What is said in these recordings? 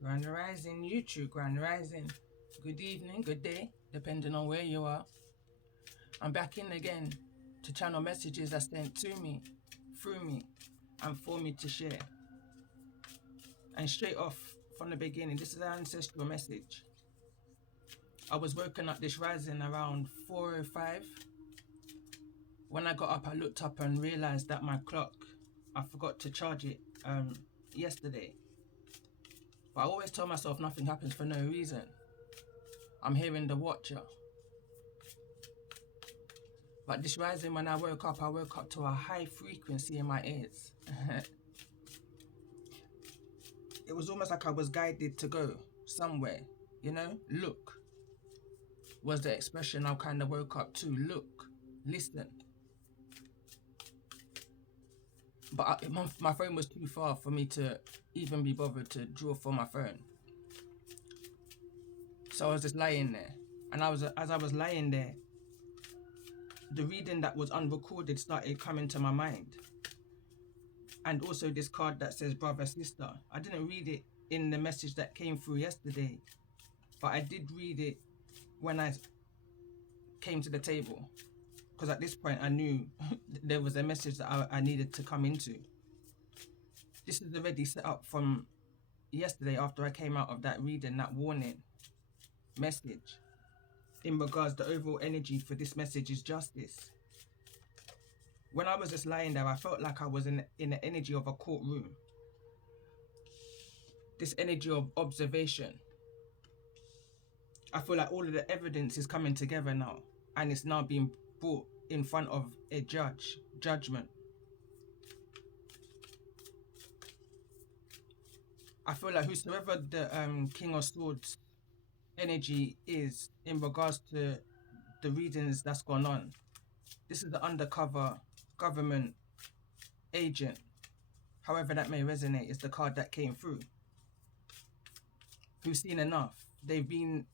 Grand Rising YouTube, Grand Rising. Good evening, good day, depending on where you are. I'm back in again to channel messages that sent to me, through me, and for me to share. And straight off from the beginning, this is an ancestral message. I was woken up this rising around 4:05. When I got up, I looked up and realized that my clock, I forgot to charge it yesterday. But I always tell myself nothing happens for no reason. I'm hearing the watcher. But this rising, when I woke up to a high frequency in my ears. It was almost like I was guided to go somewhere, you know? Look was the expression I kind of woke up to. Look, listen. But my phone was too far for me to even be bothered to draw for my phone. So I was just lying there. And as I was lying there, the reading that was unrecorded started coming to my mind. And also this card that says brother, sister. I didn't read it in the message that came through yesterday, but I did read it when I came to the table. Because at this point I knew there was a message that I needed to come into. This is already set up from yesterday after I came out of that reading, that warning message. In regards, the overall energy for this message is justice. When I was just lying there, I felt like I was in the energy of a courtroom. This energy of observation. I feel like all of the evidence is coming together now, and it's now being brought in front of a judgment. I feel like whosoever the King of Swords energy is in regards to the readings that's gone on, this is the undercover government agent, however that may resonate, is the card that came through. Who's seen enough. They've been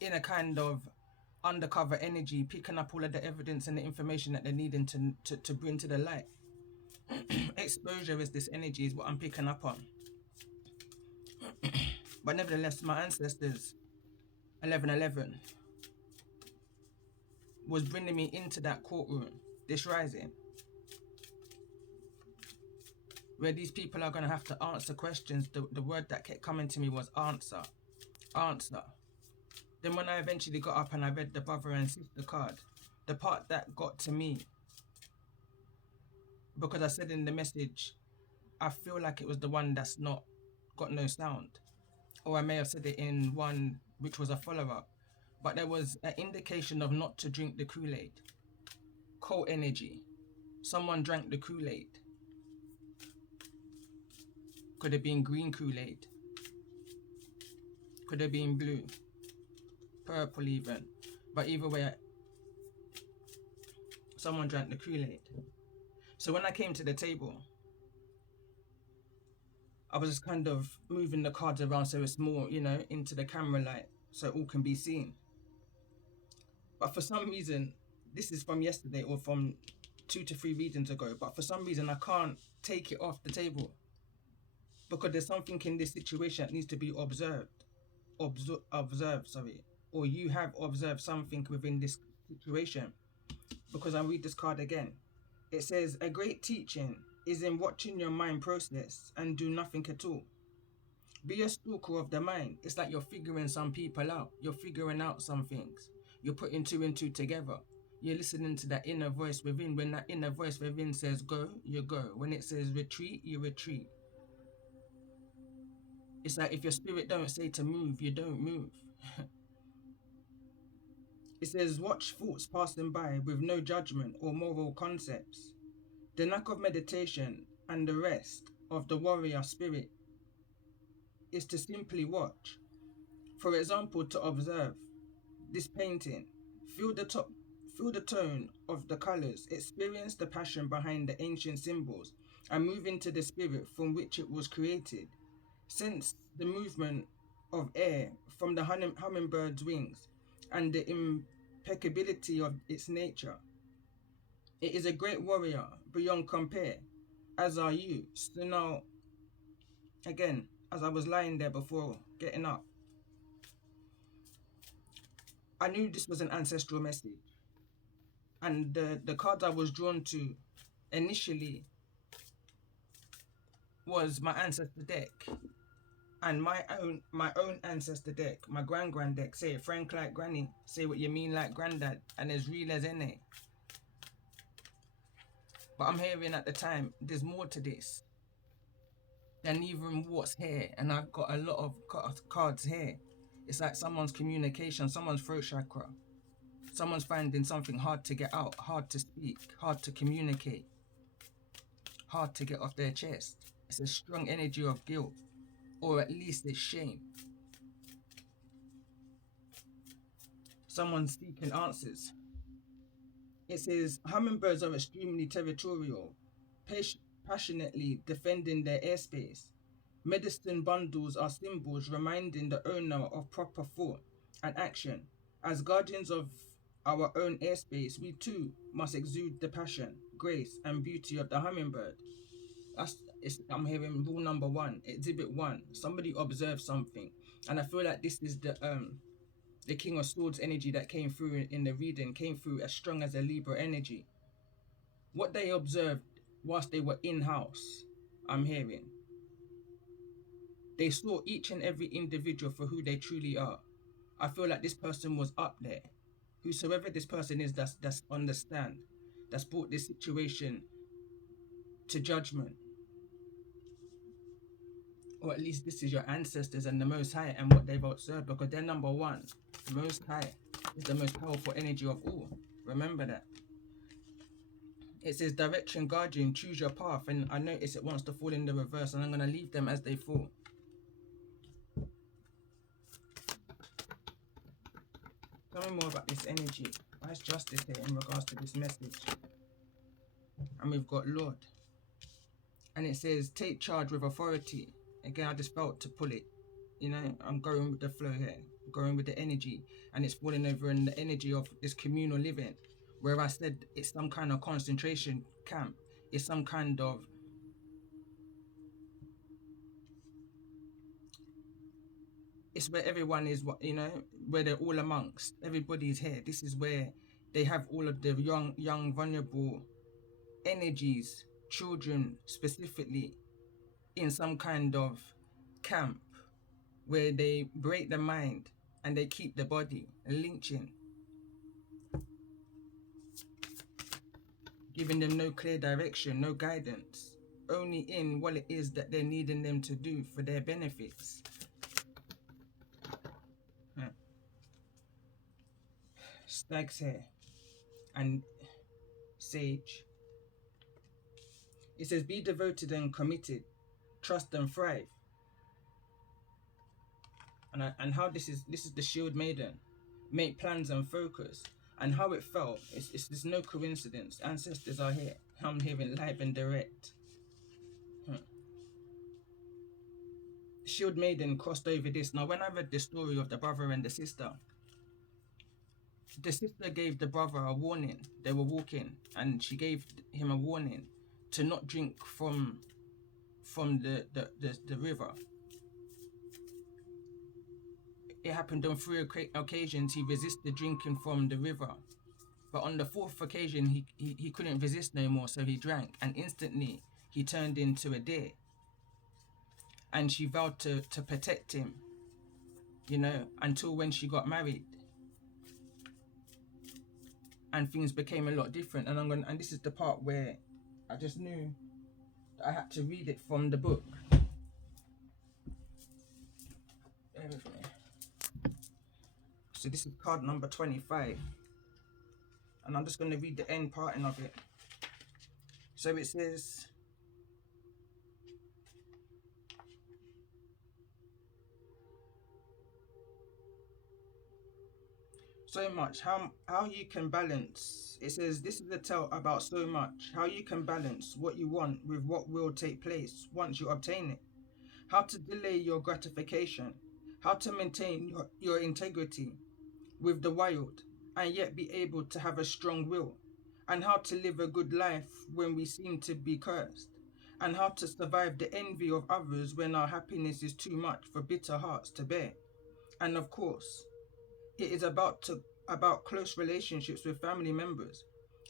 in a kind of undercover energy, picking up all of the evidence and the information that they're needing to bring to the light. Exposure is this energy, is what I'm picking up on. But nevertheless, my ancestors, 1111, was bringing me into that courtroom, this rising, where these people are going to have to answer questions. The word that kept coming to me was answer, answer. Then when I eventually got up and I read the brother and sister card, the part that got to me, because I said in the message, I feel like it was the one that's not got no sound. Or I may have said it in one which was a follow-up. But there was an indication of not to drink the Kool-Aid. Cold energy. Someone drank the Kool-Aid. Could have been green Kool-Aid. Could have been blue. Purple even. But either way, someone drank the Kool-Aid. So when I came to the table, I was just kind of moving the cards around so it's more, you know, into the camera light so all can be seen. But for some reason, this is from yesterday or from 2 to 3 readings ago, but for some reason I can't take it off the table because there's something in this situation that needs to be observed, or you have observed something within this situation. Because I read this card again. It says, a great teaching is in watching your mind process and do nothing at all. Be a stalker of the mind. It's like you're figuring some people out. You're figuring out some things. You're putting 2 and 2 together. You're listening to that inner voice within. When that inner voice within says go, you go. When it says retreat, you retreat. It's like if your spirit don't say to move, you don't move. It says watch thoughts passing by with no judgment or moral concepts. The knack of meditation and the rest of the warrior spirit is to simply watch. For example, to observe this painting, feel the tone of the colors, experience the passion behind the ancient symbols, and move into the spirit from which it was created. Sense the movement of air from the hummingbird's wings and the impeccability of its nature. It is a great warrior beyond compare, as are you. So now, again, as I was lying there before getting up, I knew this was an ancestral message. And the cards I was drawn to initially was my ancestor deck. And my own ancestor deck, my grand deck, say it frank like granny, say what you mean like granddad, and as real as any. But I'm hearing at the time, there's more to this than even what's here. And I've got a lot of cards here. It's like someone's communication, someone's throat chakra. Someone's finding something hard to get out, hard to speak, hard to communicate, hard to get off their chest. It's a strong energy of guilt, or at least it's shame. Someone's seeking answers. It says, hummingbirds are extremely territorial, passionately defending their airspace. Medicine bundles are symbols reminding the owner of proper thought and action. As guardians of our own airspace, we too must exude the passion, grace, and beauty of the hummingbird. I'm hearing rule number 1, exhibit 1. Somebody observe something, and I feel like this is the King of Swords energy that came through in the reading, came through as strong as a Libra energy. What they observed whilst they were in-house, I'm hearing. They saw each and every individual for who they truly are. I feel like this person was up there. Whosoever this person is that's on the stand, that's brought this situation to judgment. Or at least this is your ancestors and the Most High and what they've observed, because they're number 1. The Most High is the most powerful energy of all. Remember that. It says direction guardian, choose your path, and I notice it wants to fall in the reverse, and I'm going to leave them as they fall. Tell me more about this energy. Why is justice here in regards to this message? And we've got Lord. And it says take charge with authority. Again, I just felt to pull it. You know, I'm going with the flow here, going with the energy, and it's falling over in the energy of this communal living, where I said it's some kind of concentration camp. It's some kind of it's where everyone is, you know, where they're all amongst. Everybody's here. This is where they have all of the young, vulnerable energies, children specifically, in some kind of camp where they break the mind and they keep the body, lynching, giving them no clear direction, no guidance, only in what it is that they're needing them to do for their benefits. Stag's hair and sage. It says be devoted and committed, trust and thrive. And how this is the shield maiden. Make plans and focus. And how it felt, it's no coincidence. Ancestors are here. I'm hearing live and direct. Shield maiden crossed over this. Now when I read the story of the brother and the sister gave the brother a warning. They were walking and she gave him a warning to not drink from the river. It happened on 3 occasions he resisted drinking from the river, but on the 4th occasion he couldn't resist no more, so he drank, and instantly he turned into a deer. And she vowed to protect him, you know, until when she got married, and things became a lot different. And this is the part where I just knew that I had to read it from the book. Bear with me. So this is card number 25, and I'm just going to read the end part of it. So it says, so much, how you can balance. It says this is a tale about so much, how you can balance what you want with what will take place once you obtain it, how to delay your gratification, how to maintain your integrity with the wild and yet be able to have a strong will, and how to live a good life when we seem to be cursed, and how to survive the envy of others when our happiness is too much for bitter hearts to bear. And of course, it is about close relationships with family members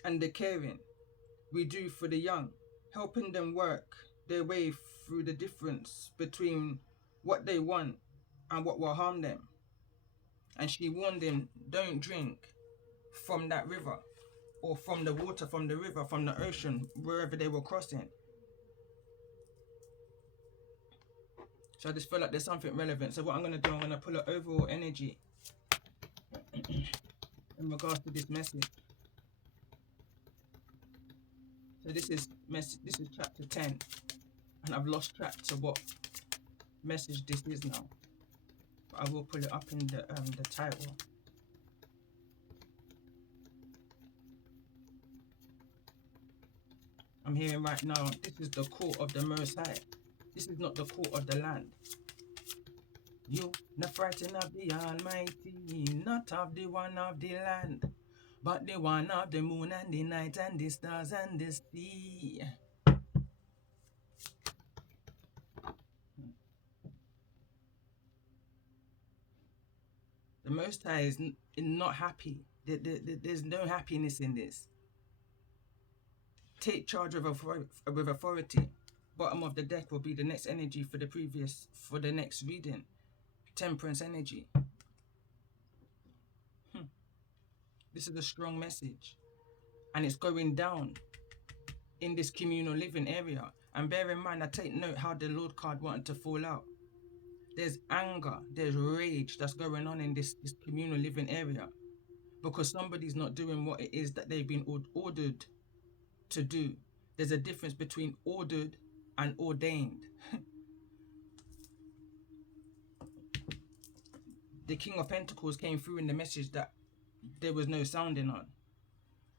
and the caring we do for the young, helping them work their way through the difference between what they want and what will harm them. And she warned him, don't drink from that river, or from the water, from the river, from the ocean, wherever they were crossing. So I just feel like there's something relevant. So what I'm going to do, I'm going to pull an overall energy in regards to this message. So this is chapter 10, and I've lost track to what message this is now. But I will pull it up in the title. I'm hearing right now, this is the court of the Most High. This is not the court of the land. You, the frighten of the Almighty, not of the one of the land, but the one of the moon and the night and the stars and the sea. The Most High is not happy. There's no happiness in this. Take charge with authority. Bottom of the deck will be the next energy for the next reading. Temperance energy. This is a strong message. And it's going down in this communal living area. And bear in mind, I take note how the Lord card wanted to fall out. There's anger, there's rage that's going on in this communal living area. Because somebody's not doing what it is that they've been ordered to do. There's a difference between ordered and ordained. The King of Pentacles came through in the message that there was no sounding on.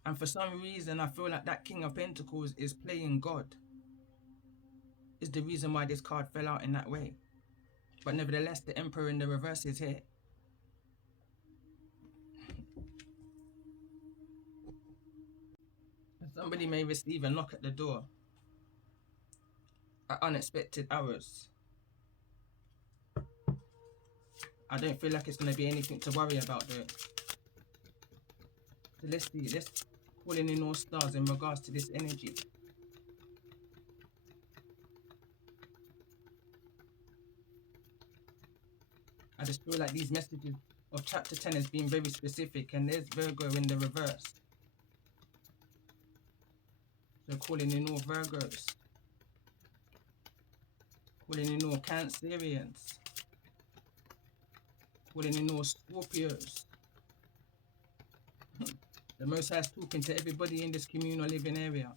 And for some reason, I feel like that King of Pentacles is playing God. Is the reason why this card fell out in that way. But nevertheless, the Emperor in the reverse is here. Somebody may receive a knock at the door at unexpected hours. I don't feel like it's going to be anything to worry about though. So let's see, let's call in all stars in regards to this energy. I just feel like these messages of chapter 10 has been very specific, and there's Virgo in the reverse. So calling in all Virgos. Calling in all Cancerians. Calling in all Scorpios. The Most High is talking to everybody in this communal living area.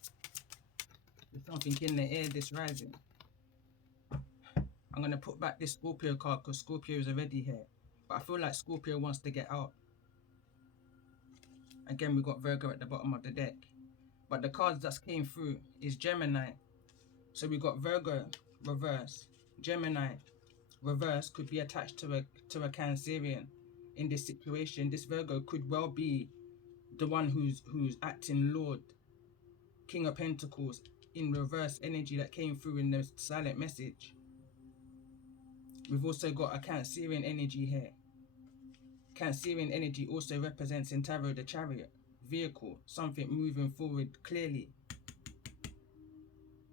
There's something in the air this rising. I'm going to put back this Scorpio card because Scorpio is already here. But I feel like Scorpio wants to get out. Again, we got Virgo at the bottom of the deck. But the cards that came through is Gemini. So we got Virgo, reverse. Gemini, reverse, could be attached to a Cancerian. In this situation, this Virgo could well be the one who's acting Lord, King of Pentacles, in reverse energy that came through in the silent message. We've also got a Cancerian energy here. Cancerian energy also represents in tarot the Chariot, vehicle, something moving forward clearly.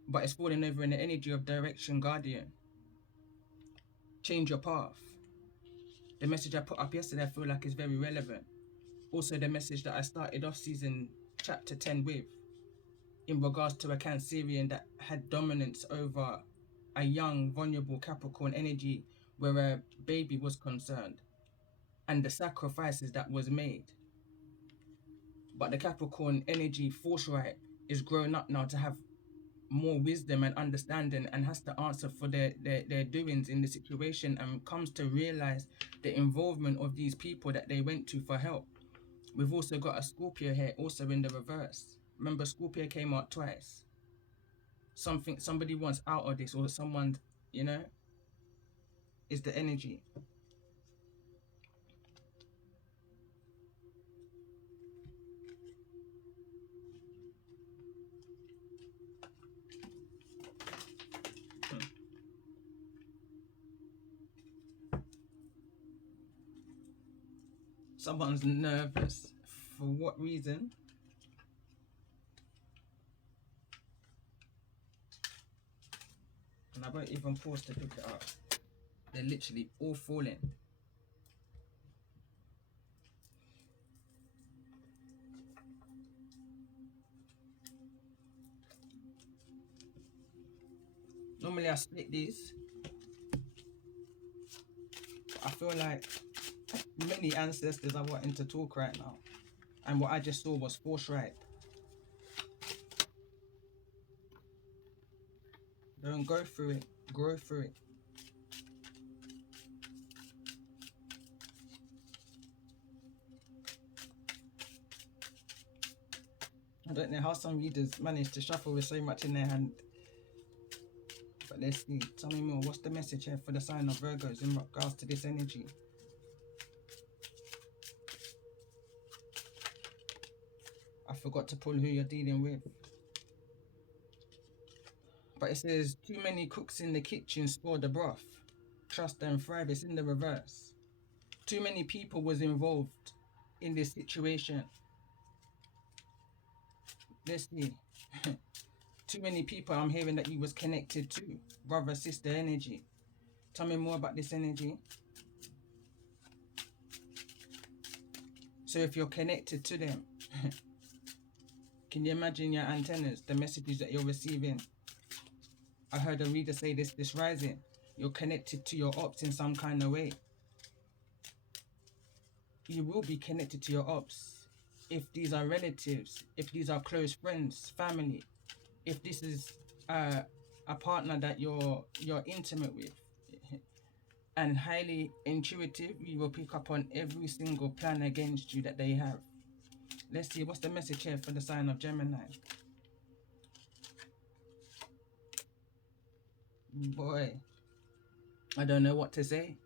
But it's falling over in the energy of direction, guardian. Change your path. The message I put up yesterday I feel like is very relevant. Also the message that I started off season chapter 10 with, in regards to a Cancerian that had dominance over a young, vulnerable Capricorn energy where a baby was concerned, and the sacrifices that was made. But the Capricorn energy, forthright, is grown up now to have more wisdom and understanding, and has to answer for their doings in the situation, and comes to realize the involvement of these people that they went to for help. We've also got a Scorpio here, also in the reverse. Remember, Scorpio came out twice. Somebody wants out of this, or someone, you know, is the energy. Someone's nervous. For what reason? And I won't even pause to pick it up. They're literally all falling. Normally I split these. But I feel like many ancestors are wanting to talk right now. And what I just saw was forthright. Don't go through it. Grow through it. I don't know how some readers manage to shuffle with so much in their hand. But let's see. Tell me more. What's the message here for the sign of Virgos in regards to this energy? I forgot to pull who you're dealing with. But it says, too many cooks in the kitchen spoil the broth. Trust and thrive. It's in the reverse. Too many people was involved in this situation. Let's see. Too many people I'm hearing that you was connected to. Brother, sister energy. Tell me more about this energy. So if you're connected to them, can you imagine your antennas, the messages that you're receiving? I heard a reader say this rising. You're connected to your ops in some kind of way. You will be connected to your ops. If these are relatives, if these are close friends, family, if this is a partner that you're intimate with and highly intuitive, you will pick up on every single plan against you that they have. Let's see, what's the message here for the sign of Gemini? Boy, I don't know what to say.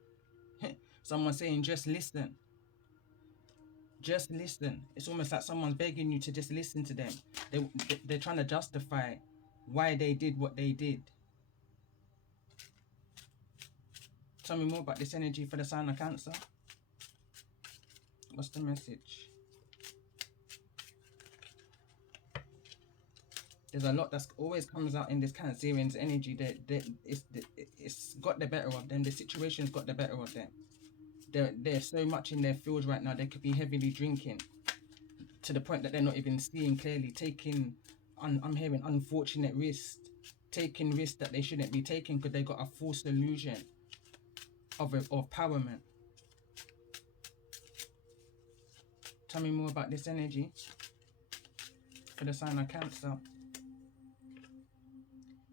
Someone's saying just listen. Just listen. It's almost like someone's begging you to just listen to them. They're trying to justify why they did what they did. Tell me more about this energy for the sign of Cancer. What's the message? There's a lot that always comes out in this Cancerian's energy. It's got the better of them. The situation's got the better of them. They're so much in their fields right now. They could be heavily drinking to the point that they're not even seeing clearly. I'm hearing unfortunate risks. Taking risks that they shouldn't be taking because they got a false illusion of empowerment. Tell me more about this energy for the sign of Cancer.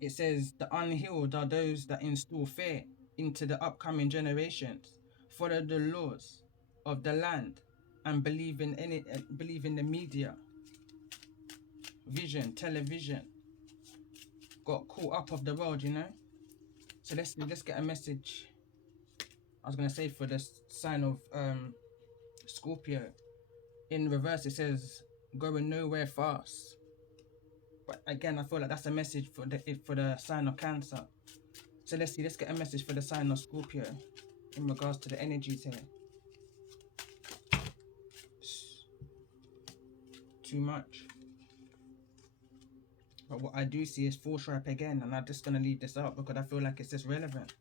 It says, the unhealed are those that instill fear into the upcoming generations, follow the laws of the land, and believe in the media, vision, television. Got caught up of the world, you know. So let's get a message. I was gonna say for the sign of Scorpio. In reverse, it says going nowhere fast. But again, I feel like that's a message for the sign of Cancer. So let's get a message for the sign of Scorpio in regards to the energies here. Too much. But what I do see is forthright again, and I'm just gonna leave this out because I feel like it's just relevant.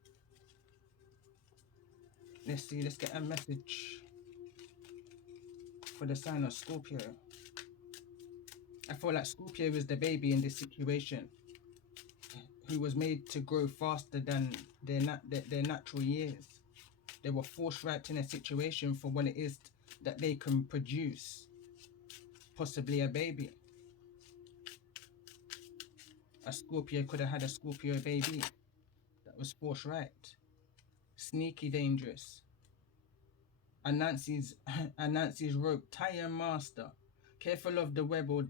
Let's get a message for the sign of Scorpio. I feel like Scorpio is the baby in this situation, who was made to grow faster than their natural years. They were forthright in a situation for what it is that they can produce, possibly a baby. A Scorpio could have had a Scorpio baby that was forthright, sneaky, dangerous. Anansi's rope, tie master, careful of the web or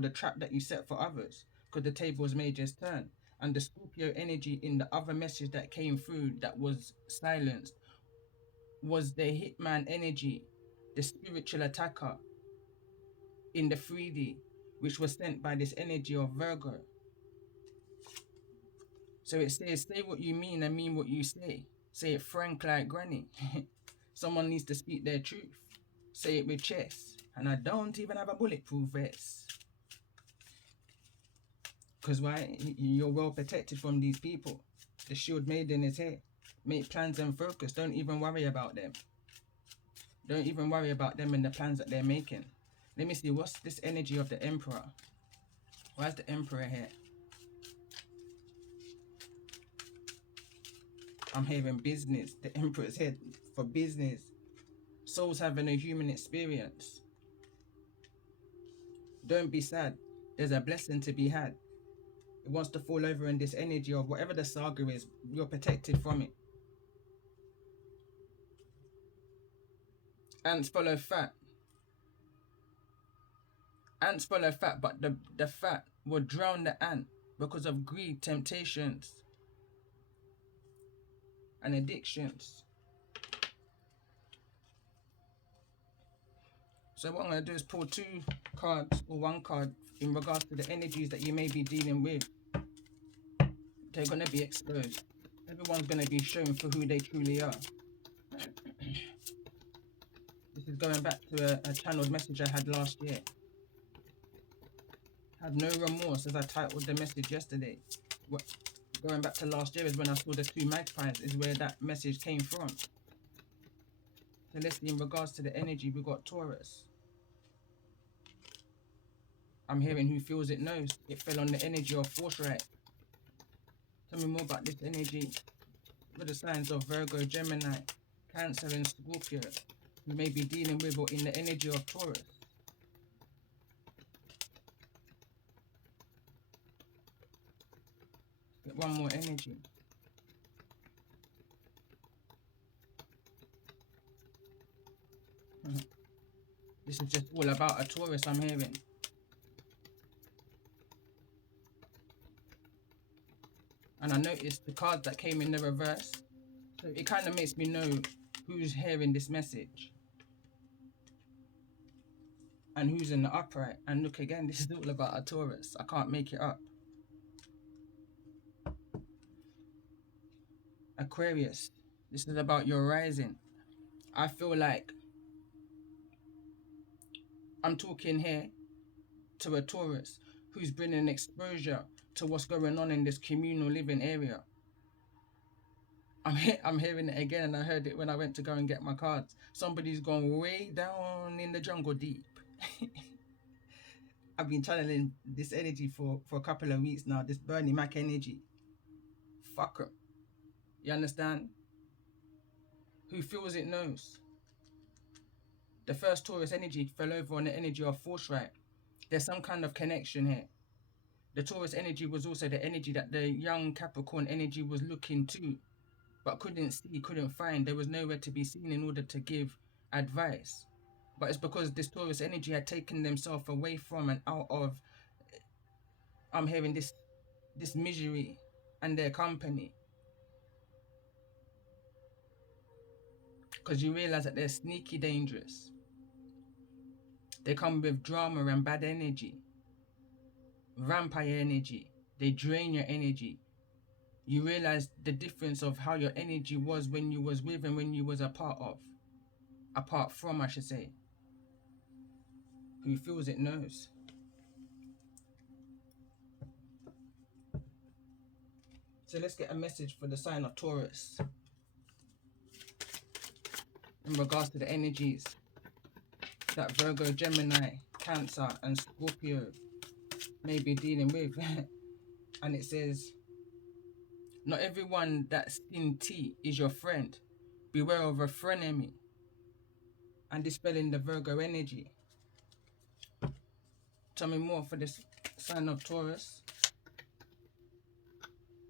the trap that you set for others, because the tables may just turn. And the Scorpio energy in the other message that came through that was silenced was the hitman energy, the spiritual attacker in the 3D, which was sent by this energy of Virgo. So it says, say what you mean and mean what you say. Say it frank like granny. Someone needs to speak their truth. Say it with chest. And I don't even have a bulletproof vest. Because why? You're well protected from these people. The shield maiden is here. Make plans and focus. Don't even worry about them. Don't even worry about them and the plans that they're making. Let me see, what's this energy of the Emperor? Why is the Emperor here? I'm hearing business. The Emperor's here for business. Souls having a human experience. Don't be sad. There's a blessing to be had. It wants to fall over in this energy of whatever the saga is. You're protected from it. Ants follow fat. Ants follow fat, but the fat will drown the ant because of greed, temptations, and addictions. So what I'm going to do is pull 2 cards or 1 card in regards to the energies that you may be dealing with. They're going to be exposed. Everyone's going to be shown for who they truly are. This is going back to a channeled message I had last year. Have no remorse, as I titled the message yesterday. Going back to last year is when I saw the 2 magpies, is where that message came from. So let's see, in regards to the energy, we got Taurus. I'm hearing who feels it knows. It fell on the energy of forthright. Tell me more about this energy. For the signs of Virgo, Gemini, Cancer and Scorpio, you may be dealing with or in the energy of Taurus. Get one more energy. This is just all about a Taurus, I'm hearing. And I noticed the cards that came in the reverse. So it kind of makes me know who's hearing this message. And who's in the upright. And look again, this is all about a Taurus. I can't make it up. Aquarius, this is about your rising. I feel like I'm talking here to a Taurus who's bringing exposure to what's going on in this communal living area. I'm hearing it again, and I heard it when I went to go and get my cards. Somebody's gone way down in the jungle deep. I've been channeling this energy for a couple of weeks now, this Bernie Mac energy. Fuck 'em. You understand? Who feels it knows. The first Taurus energy fell over on the energy of forthright. There's some kind of connection here. The Taurus energy was also the energy that the young Capricorn energy was looking to, but couldn't see, couldn't find. There was nowhere to be seen in order to give advice. But it's because this Taurus energy had taken themselves away from and out of, I'm hearing this misery and their company. Because you realize that they're sneaky dangerous. They come with drama and bad energy. Vampire energy. They drain your energy. You realize the difference of how your energy was when you was with and when you was a part of. Apart from, I should say. Who feels it knows. So let's get a message for the sign of Taurus. In regards to the energies that Virgo, Gemini, Cancer and Scorpio may be dealing with. And it says, not everyone that's in tea is your friend. Beware of a frenemy. And dispelling the Virgo energy. Tell me more for this sign of Taurus.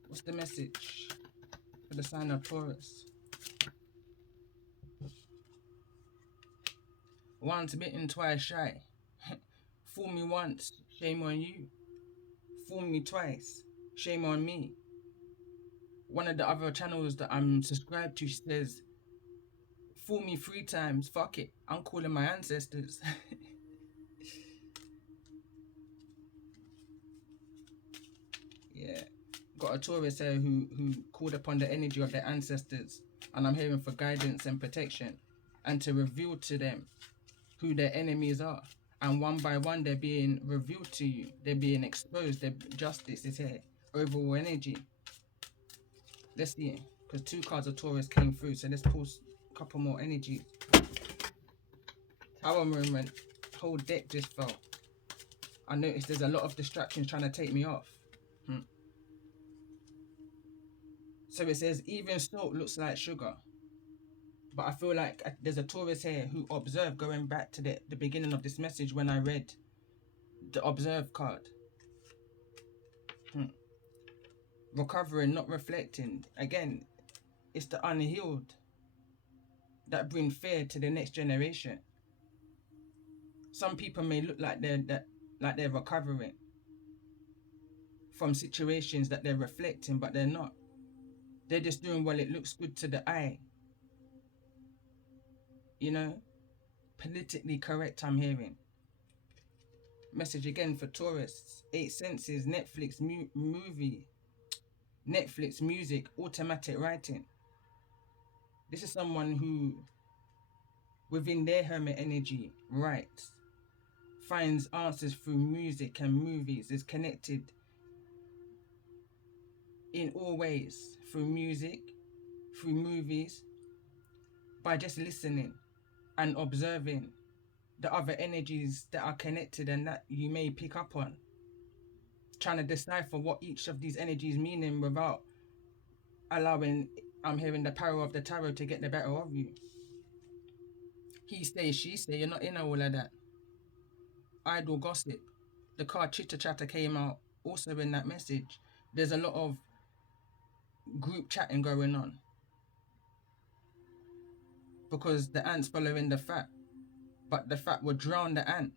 What's the message for the sign of Taurus? Once bitten, twice shy. Fool me once, shame on you. Fool me twice, shame on me. One of the other channels that I'm subscribed to says, fool me 3 times, fuck it, I'm calling my ancestors. Yeah, got a Taurus here who called upon the energy of their ancestors, and I'm hearing for guidance and protection, and to reveal to them who their enemies are. And one by one, they're being revealed to you. They're being exposed. Justice is here. Overall energy. Let's see. Because 2 cards of Taurus came through. So let's pull a couple more energy. Tower movement. Whole deck just fell. I noticed there's a lot of distractions trying to take me off. So it says, even salt looks like sugar. But I feel like there's a Taurus here who observed, going back to the beginning of this message when I read the observe card. Recovering, not reflecting. Again, it's the unhealed that bring fear to the next generation. Some people may look like they're recovering from situations that they're reflecting, but they're not. They're just doing what it looks good to the eye. You know, politically correct, I'm hearing. Message again for Taurus. 8 senses, Netflix, movie, Netflix, music, automatic writing. This is someone who, within their hermit energy, writes, finds answers through music and movies, is connected in all ways, through music, through movies, by just listening and observing the other energies that are connected and that you may pick up on, trying to decipher what each of these energies meaning without allowing, I'm hearing, the power of the tarot to get the better of you. He say, she say, you're not in all of that idle gossip. The card chitter chatter came out also in that message. There's a lot of group chatting going on because the ant's following the fat, but the fat will drown the ant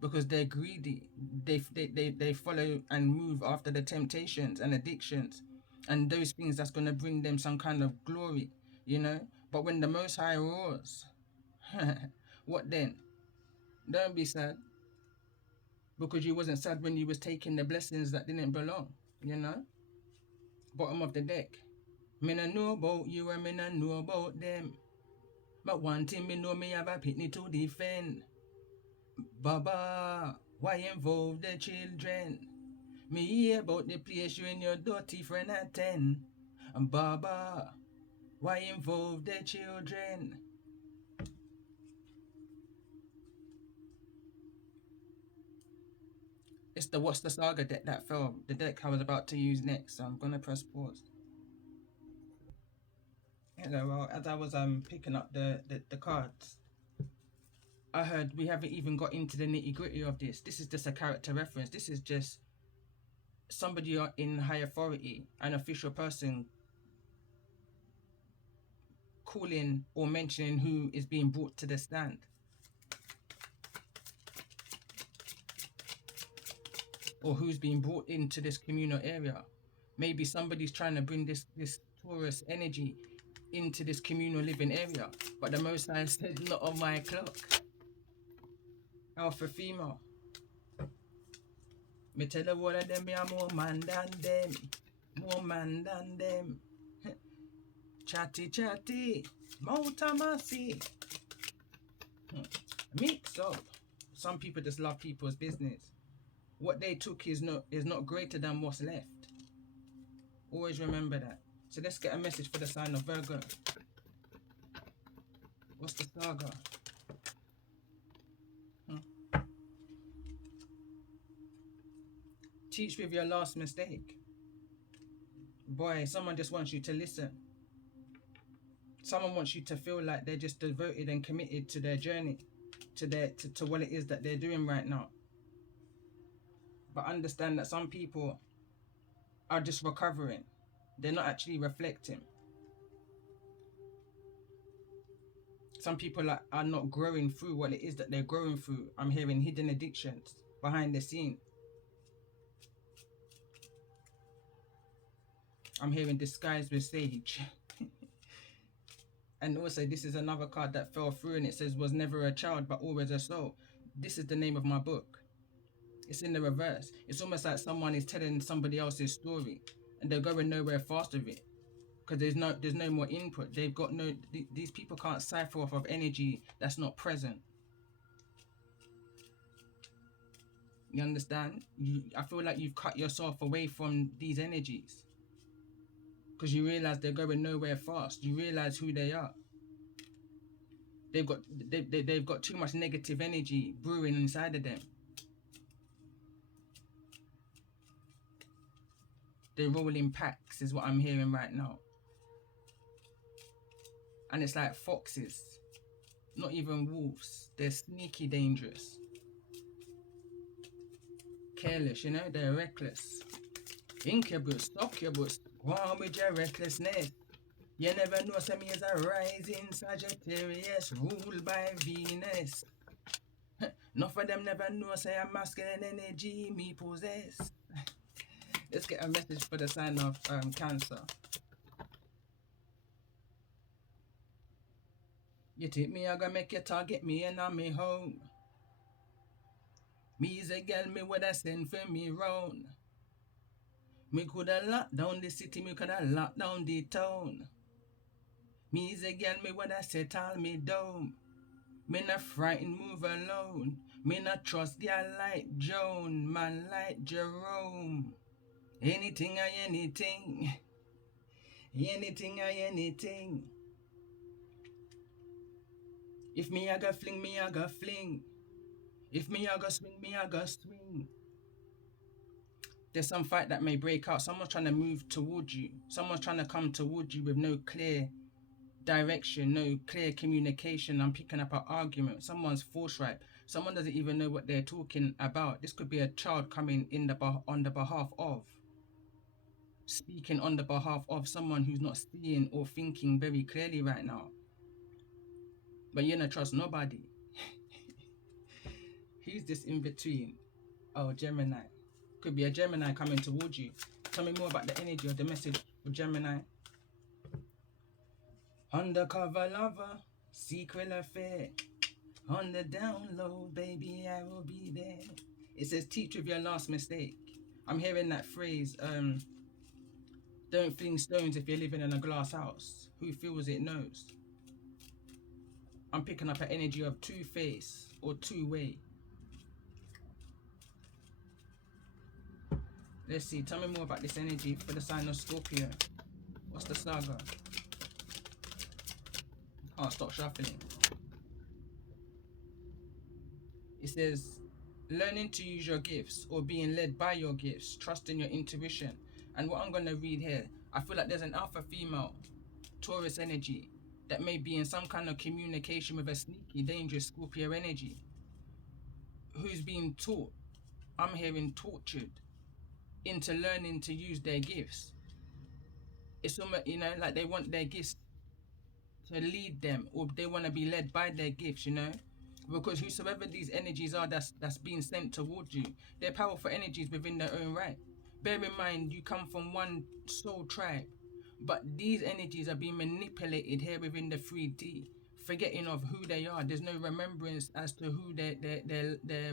because they're greedy. They follow and move after the temptations and addictions and those things that's going to bring them some kind of glory, you know. But when the Most High roars, what then? Don't be sad, because you wasn't sad when you was taking the blessings that didn't belong, you know. Bottom of the deck. Me no know about you and me no know about them, but one thing me know, me have a pitney to defend. Baba, why involve the children? Me hear about the place you and your dirty friend attend. And Baba, why involve the children? It's the What's the Saga deck that fell, the deck I was about to use next, so I'm gonna press pause. Hello, well, as I was picking up the cards, I heard we haven't even got into the nitty gritty of this. This is just a character reference. This is just somebody in high authority, an official person, calling or mentioning who is being brought to the stand. Or who's being brought into this communal area. Maybe somebody's trying to bring this Taurus energy into this communal living area, but the Most High said, not on my clock. Alpha female. Me tell the all of them me are more man than them. More man than them. Chatty chatty. Moutamasi. Mix up. Some people just love people's business. What they took is not greater than what's left. Always remember that. So let's get a message for the sign of Virgo. What's the saga? Teach with your last mistake. Boy, someone just wants you to listen. Someone wants you to feel like they're just devoted and committed to their journey, to what it is that they're doing right now. But understand that some people are just recovering. They're not actually reflecting. Some people are not growing through what it is that they're growing through. I'm hearing hidden addictions behind the scene. I'm hearing disguised with sage. And also, this is another card that fell through and it says, was never a child but always a soul. This is the name of my book. It's in the reverse. It's almost like someone is telling somebody else's story and they're going nowhere fast with it because there's no more input. They've got these people can't cipher off of energy that's not present. You understand? I feel like you've cut yourself away from these energies because you realize they're going nowhere fast. You realize who they are. They've got too much negative energy brewing inside of them. They're rolling packs is what I'm hearing right now. And it's like foxes, not even wolves. They're sneaky dangerous. Careless, you know, they're reckless. Incubus, succubus, go on with your recklessness. You never know, say me is a rising Sagittarius, ruled by Venus. Enough of them never know, say a masculine energy me possess. Let's get a message for the sign of Cancer. You take me, I gonna make you target me and I'm me home. Me is a girl, me would I send for me round. Me coulda locked down the city, me coulda locked down the town. Me is a girl, me would I settle me down. Me not frightened, move alone. Me not trust girl like Joan, man like Jerome. Anything I anything. Anything I anything. If me I go fling, me I go fling. If me I go swing, me I go swing. There's some fight that may break out. Someone's trying to move towards you. Someone's trying to come towards you with no clear direction, no clear communication. I'm picking up an argument. Someone's forthright. Someone doesn't even know what they're talking about. This could be a child coming in on the behalf of, speaking on the behalf of someone who's not seeing or thinking very clearly right now. But you don't trust nobody. Who's this in between? Oh, Gemini. Could be a Gemini coming towards you. Tell me more about the energy of the message for Gemini. Undercover lover, secret affair. On the down low, baby, I will be there. It says, teach with your last mistake. I'm hearing that phrase, don't fling stones if you're living in a glass house. Who feels it knows. I'm picking up an energy of two-face or two-way. Let's see, tell me more about this energy for the sign of Scorpio. What's the saga? Oh, stop shuffling. It says, learning to use your gifts or being led by your gifts, trusting your intuition. And what I'm going to read here, I feel like there's an alpha female, Taurus energy, that may be in some kind of communication with a sneaky, dangerous Scorpio energy, who's being taught, I'm hearing tortured, into learning to use their gifts. It's almost, you know, like they want their gifts to lead them, or they want to be led by their gifts, you know, because whosoever these energies are that's being sent towards you, they're powerful energies within their own right. Bear in mind, you come from one soul tribe, but these energies are being manipulated here within the 3D, forgetting of who they are. There's no remembrance as to who their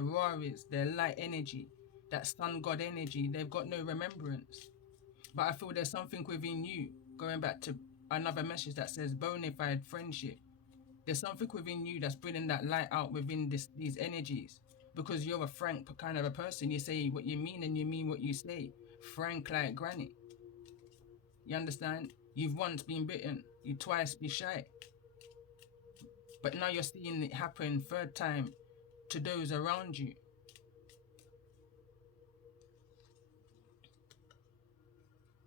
Ra is, their light energy, that sun god energy. They've got no remembrance. But I feel there's something within you, going back to another message that says bona fide friendship. There's something within you that's bringing that light out within these energies, because you're a frank kind of a person. You say what you mean and you mean what you say. Frank like granny. You understand? You've once been bitten, you twice be shy. But now you're seeing it happen third time to those around you.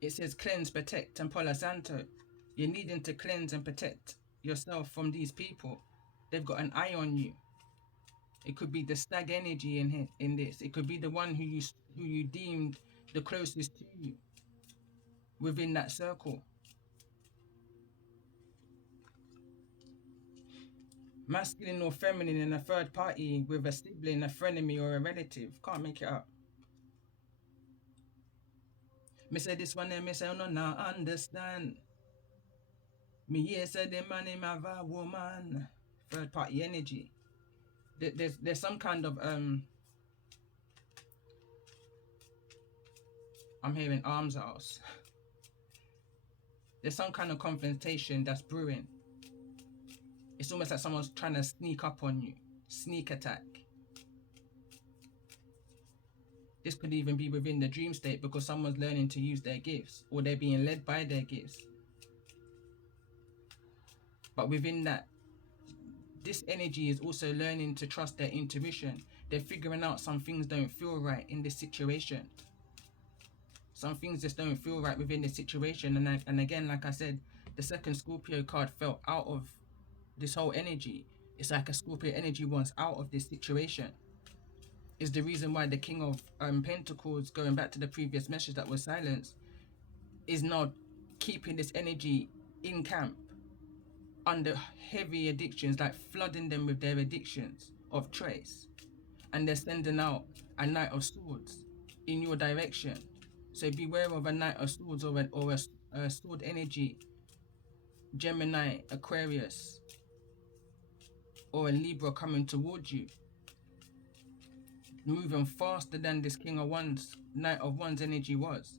It says cleanse, protect, and Palo Santo. You're needing to cleanse and protect yourself from these people. They've got an eye on you. It could be the stag energy in this. It could be the one who you deemed the closest to you within that circle. Masculine or feminine in a third party with a sibling, a frenemy, or a relative. Can't make it up. Me say this one, me say I don't understand. Me here say the man him have a woman. Third party energy. There's some kind of I'm hearing arms house. There's some kind of confrontation that's brewing. It's almost like someone's trying to sneak up on you. Sneak attack. This could even be within the dream state because someone's learning to use their gifts or they're being led by their gifts. But within that, this energy is also learning to trust their intuition. They're figuring out some things don't feel right in this situation. Some things just don't feel right within the situation. And again, like I said, the second Scorpio card fell out of this whole energy. It's like a Scorpio energy wants out of this situation. Is the reason why the King of Pentacles, going back to the previous message that was silenced, is now keeping this energy in camp under heavy addictions, like flooding them with their addictions of choice. And they're sending out a Knight of Swords in your direction. So beware of a Knight of Swords or a sword energy, Gemini, Aquarius, or a Libra coming towards you, moving faster than this King of Wands, Knight of Wands energy was.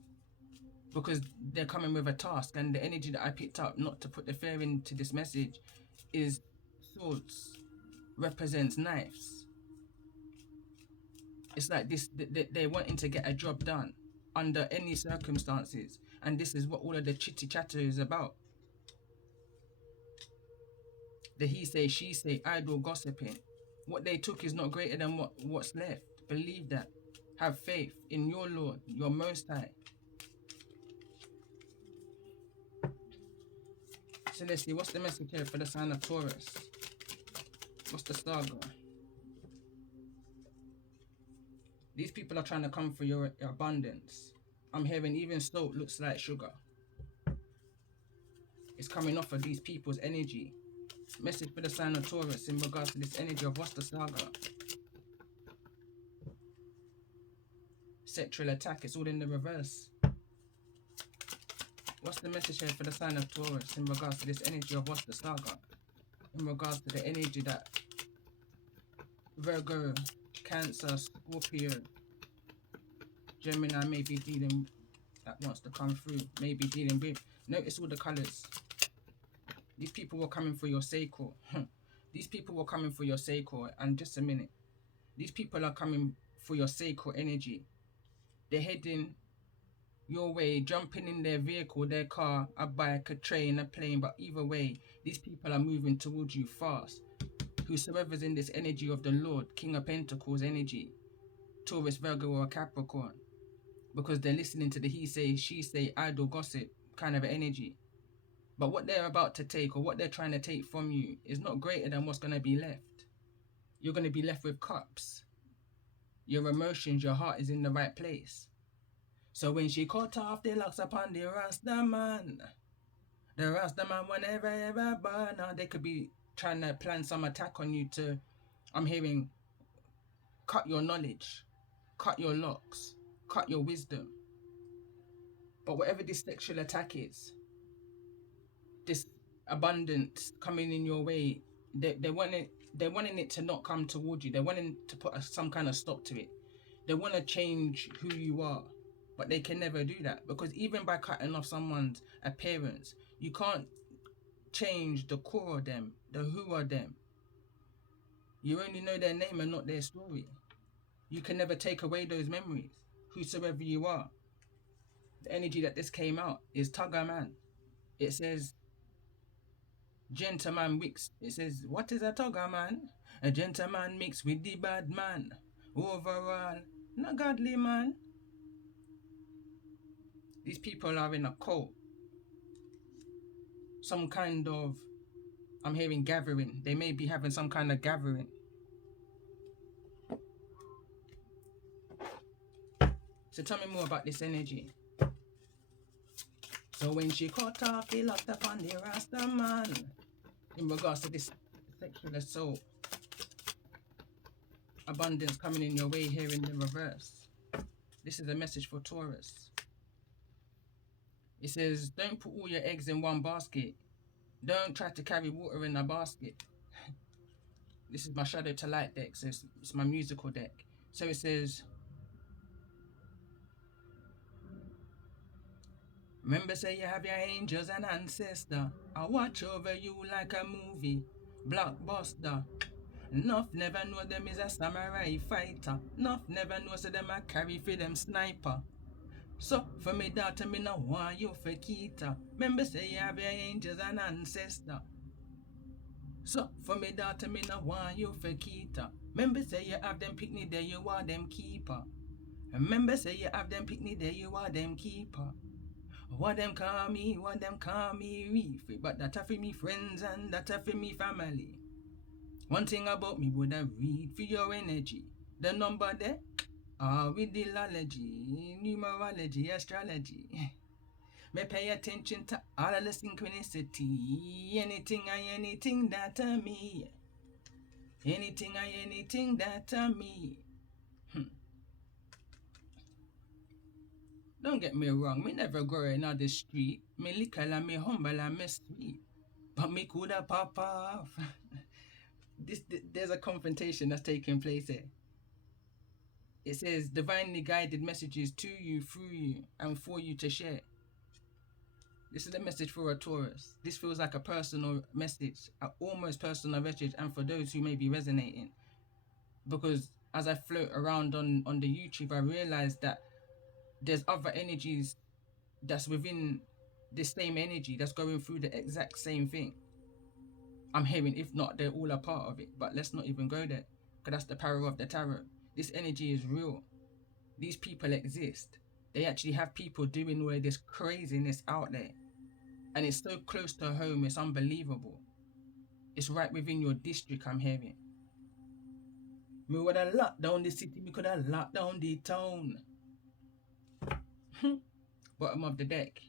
Because they're coming with a task, and the energy that I picked up, not to put the fear into this message, is swords represents knives. It's like this, they're wanting to get a job done under any circumstances, and this is what all of the chitty chatter is about. The he say, she say, idle gossiping. What they took is not greater than what's left. Believe that. Have faith in your Lord, your Most High. So let's see, what's the message here for the sign of Taurus? What's the saga? These people are trying to come for your abundance. I'm hearing even salt looks like sugar. It's coming off of these people's energy. Message for the sign of Taurus in regards to this energy of what's the saga? Sexual attack, it's all in the reverse. What's the message here for the sign of Taurus in regards to this energy of what's the saga? In regards to the energy that Virgo, Cancer, Scorpio, Gemini may be dealing, that wants to come through, may be dealing with. Notice all the colours. These people were coming for your sacral. These people were coming for your sacral. And just a minute. These people are coming for your sacral energy. They're heading your way, jumping in their vehicle, their car, a bike, a train, a plane. But either way, these people are moving towards you fast. Whosoever's in this energy of the Lord, King of Pentacles energy, Taurus, Virgo, or Capricorn, because they're listening to the he say, she say, idle gossip kind of energy. But what they're about to take, or what they're trying to take from you, is not greater than what's going to be left. You're going to be left with cups. Your emotions, your heart is in the right place. So when she cut off the locks upon the Rastaman, the Rastaman whenever ever burn, they could be trying to plan some attack on you to, I'm hearing, cut your knowledge, cut your locks, cut your wisdom. But whatever this sexual attack is, this abundance coming in your way, they're wanting it to not come towards you. They're wanting to put some kind of stop to it. They want to change who you are, but they can never do that, because even by cutting off someone's appearance, you can't change the core of them, the who are them. You only know their name and not their story. You can never take away those memories, whosoever you are. The energy that this came out is Tugger Man. It says, gentleman mixed. It says, what is a Tugger Man? A gentleman mixed with the bad man. Overall, not godly man. These people are in a cult. Some kind of, I'm hearing gathering. They may be having some kind of gathering. So tell me more about this energy. So when she cut off the locked up on the Rasta man, in regards to this sexual assault, abundance coming in your way here in the reverse. This is a message for Taurus. It says, don't put all your eggs in one basket. Don't try to carry water in a basket. This is my shadow to light deck, so it's my musical deck. So it says, remember, say you have your angels and ancestor. I watch over you like a movie, blockbuster. Nuff never know them is a samurai fighter. Nuff never know so them a carry for them sniper. So, for me daughter, me no want you for Kita. Remember say you have your angels and ancestor. So, for me daughter, me no want you for Kita. Remember say you have them picnic there, you are them keeper. Remember say you have them picnic there, you are them keeper. What them call me reef. But that for me friends and that for me family. One thing about me would I read for your energy. The number there, with dealology, numerology, astrology. Me pay attention to all of the synchronicity. Anything that me. Anything that me. Don't get me wrong, me never growing on the street. Me little and me humble and me sweet. But me coulda pop off. There's a confrontation that's taking place here. It says divinely guided messages to you, through you, and for you to share. This is a message for a Taurus. This feels like a personal message, an almost personal message, and for those who may be resonating. Because as I float around on the YouTube, I realized that there's other energies that's within the same energy that's going through the exact same thing. I'm hearing, if not, they're all a part of it. But let's not even go there, because that's the power of the tarot. This energy is real. These people exist. They actually have people doing all this craziness out there. And it's so close to home, it's unbelievable. It's right within your district, I'm hearing. Me would have locked down the city, me could have locked down the town. Bottom of the deck.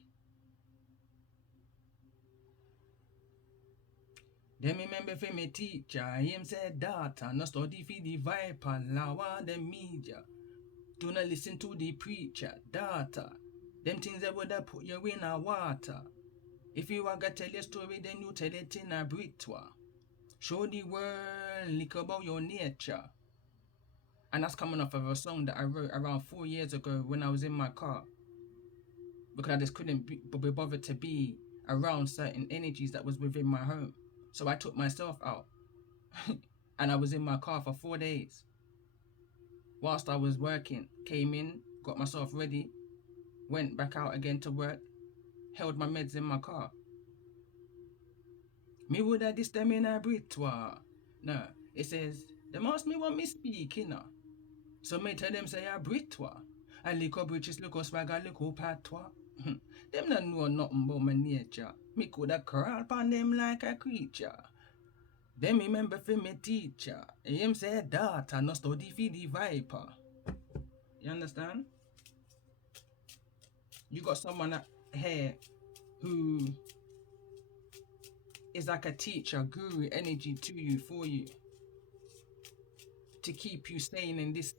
Then remember for me teacher, him said daughter, no study for the viper, lawa the media. Do not listen to the preacher, daughter. Them things that would have put you in a water. If you want to tell your story, then you tell it in a Britwa. Show the world, look about your nature. And that's coming off of a song that I wrote around 4 years ago when I was in my car. Because I just couldn't be bothered to be around certain energies that was within my home. So I took myself out. And I was in my car for 4 days. Whilst I was working, came in, got myself ready, went back out again to work, held my meds in my car. Me would have this them in a Britwa. No, it says, them ask me what me speak, you know. So me tell them say a Britwa. I lick up bridges, look up swagger, look up patois. Them not know nothing about my nature. Me coulda crawl upon them like a creature. Them remember for me teacher. Him say daughter, no study for the viper. You understand? You got someone here who is like a teacher, guru energy to you, for you. To keep you staying in this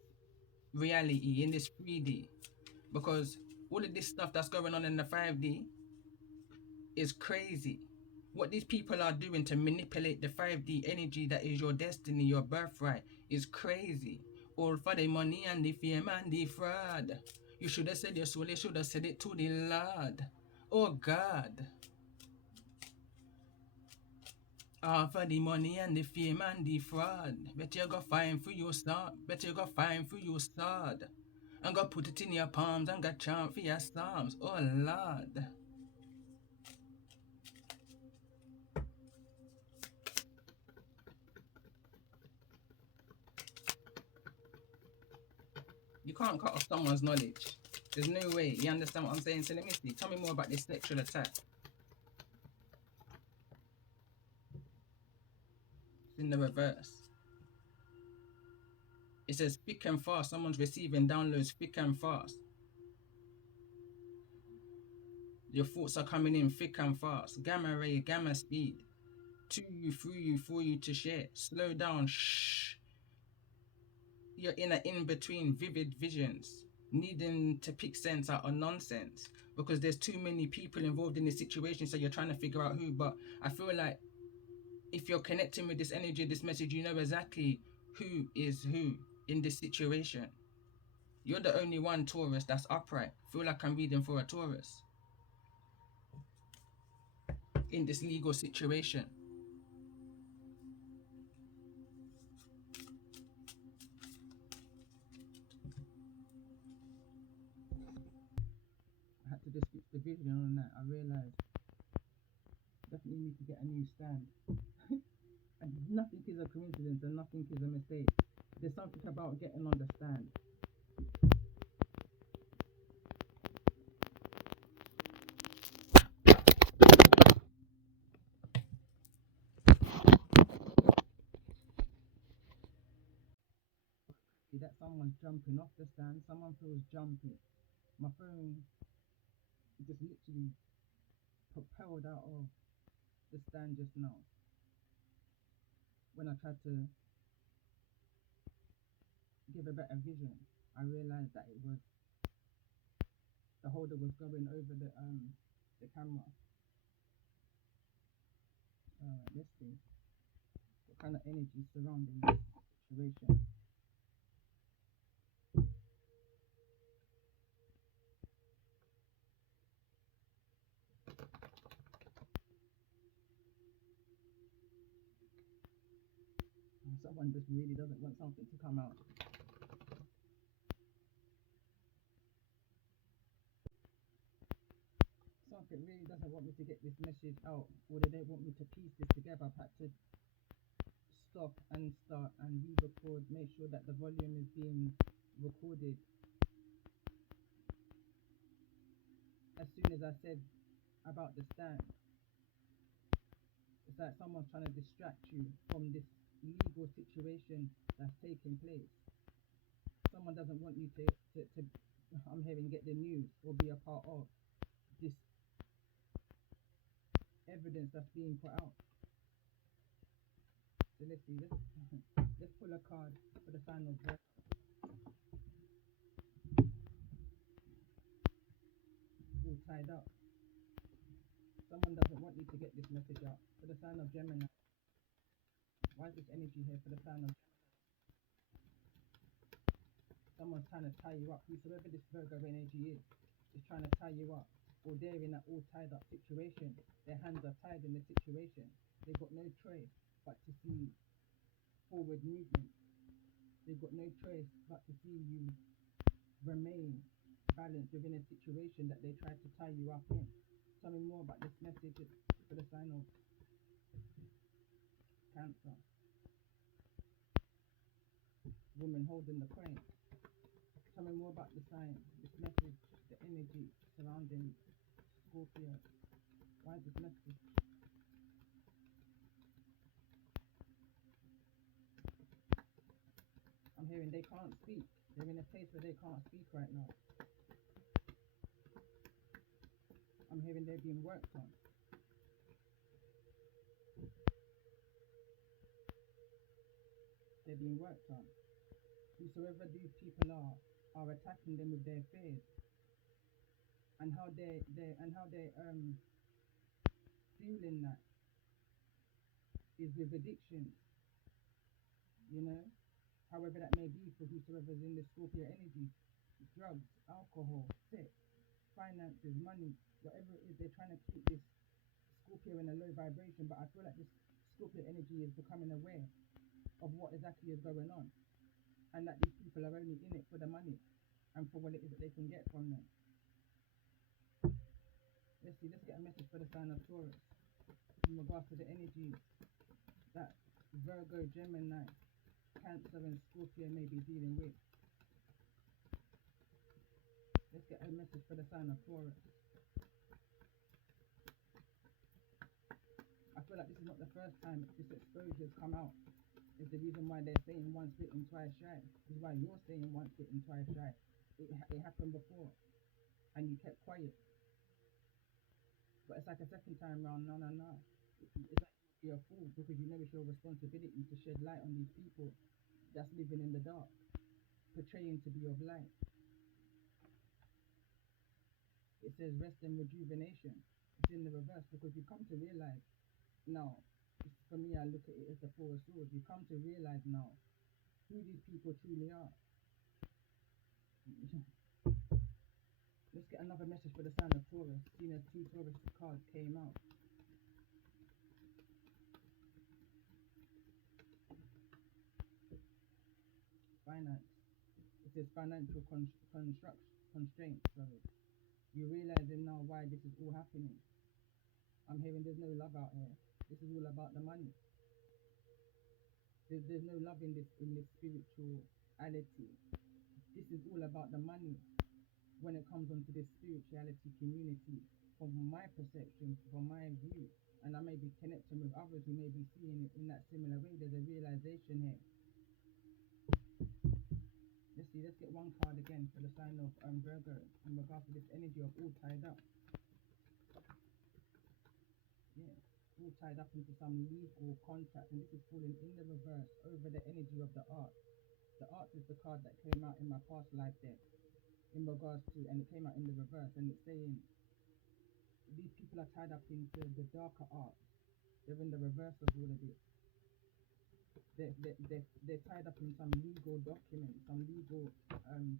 reality, in this 3D. Because all of this stuff that's going on in the 5D is crazy. What these people are doing to manipulate the 5D energy that is your destiny, your birthright, is crazy. All for the money and the fame and the fraud. You should have said your soul, you should have said it to the Lord. Oh God. All for the money and the fame and the fraud. Bet you go find for your start. Bet you go find for your start. And go put it in your palms and go chant for your psalms. Oh Lord. You can't cut off someone's knowledge. There's no way. You understand what I'm saying? So let me see. Tell me more about this sexual attack. It's in the reverse. It says thick and fast. Someone's receiving downloads thick and fast. Your thoughts are coming in thick and fast. Gamma ray, gamma speed. To you, through you, for you to share. Slow down. Shh. You're in an in-between, vivid visions. Needing to pick sense out of nonsense. Because there's too many people involved in this situation, so you're trying to figure out who. But I feel like if you're connecting with this energy, this message, you know exactly who is who in this situation. You're the only one, Taurus, that's upright. Feel like I'm reading for a Taurus. In this legal situation. Gemini, I realized definitely need to get a new stand. And nothing is a coincidence and nothing is a mistake. There's something about getting on the stand. See that someone's jumping off the stand, someone feels jumpy. My phone just literally propelled out of the stand just now. When I tried to give a better vision, I realized that it was the holder was going over the camera. Let's see what kind of energy surrounding this situation. Someone just really doesn't want something to come out. Something really doesn't want me to get this message out, or they don't want me to piece this together. I've had to stop and start and re-record, make sure that the volume is being recorded. As soon as I said about the stand, it's like someone's trying to distract you from this legal situation that's taking place. Someone doesn't want you to I'm hearing, get the news or be a part of this evidence that's being put out. So let's see, let's pull a card for the sign of Virgo. All tied up. Someone doesn't want you to get this message out. For the sign of Gemini. Why is this energy here for the sign of Gemini? Someone's trying to tie you up. Whoever this Virgo energy is trying to tie you up. Or they're in that all tied up situation. Their hands are tied in the situation. They've got no choice but to see forward movement. They've got no choice but to see you remain balanced within a situation that they tried to tie you up in. Tell me more about this message for the sign of Cancer. Woman holding the coin. Tell me more about the sign, this message, the energy surrounding Scorpio. Why is this message? I'm hearing they can't speak. They're in a place where they can't speak right now. I'm hearing they're being worked on. They're being worked on. Whosoever these people are attacking them with their fears, and how they're feeling that is with addiction. You know, however that may be for whosoever's in the Scorpio energy, drugs, alcohol, sex, finances, money, whatever it is, they're trying to keep this Scorpio in a low vibration. But I feel like this Scorpio energy is becoming aware of what exactly is going on, and that these people are only in it for the money and for what it is that they can get from them. Let's see, let's get a message for the sign of Taurus in regards to the energy that Virgo, Gemini, Cancer and Scorpio may be dealing with. Let's get a message for the sign of Taurus. I feel like this is not the first time this exposure has come out. It's the reason why they're saying once bitten, twice shy. This is why you're saying once bitten, twice shy. It happened before, and you kept quiet. But it's like a second time round, no. It's like you're a fool because you know it's your responsibility to shed light on these people that's living in the dark, portraying to be of light. It says rest and rejuvenation. It's in the reverse because you come to realize now, for me, I look at it as the Four of Swords. You come to realize now who these people truly are. Let's get another message for the sign of Taurus. Seeing as two Taurus cards came out. Finance. It says financial constraints. Sorry. You're realizing now why this is all happening. I'm hearing there's no love out here. This is all about the money. There's no love in this spirituality. This is all about the money when it comes onto this spirituality community. From my perception, from my view, and I may be connecting with others who may be seeing it in that similar way. There's a realization here. Let's see, let's get one card again for the sign of Virgo in regards to this energy of all tied up. Yeah, all tied up into some legal contract, and this is falling in the reverse over the energy of the art. The art is the card that came out in my past life deck in regards to, and it came out in the reverse, and it's saying these people are tied up into the darker arts. They're in the reverse of all of this. They're tied up in some legal document, some legal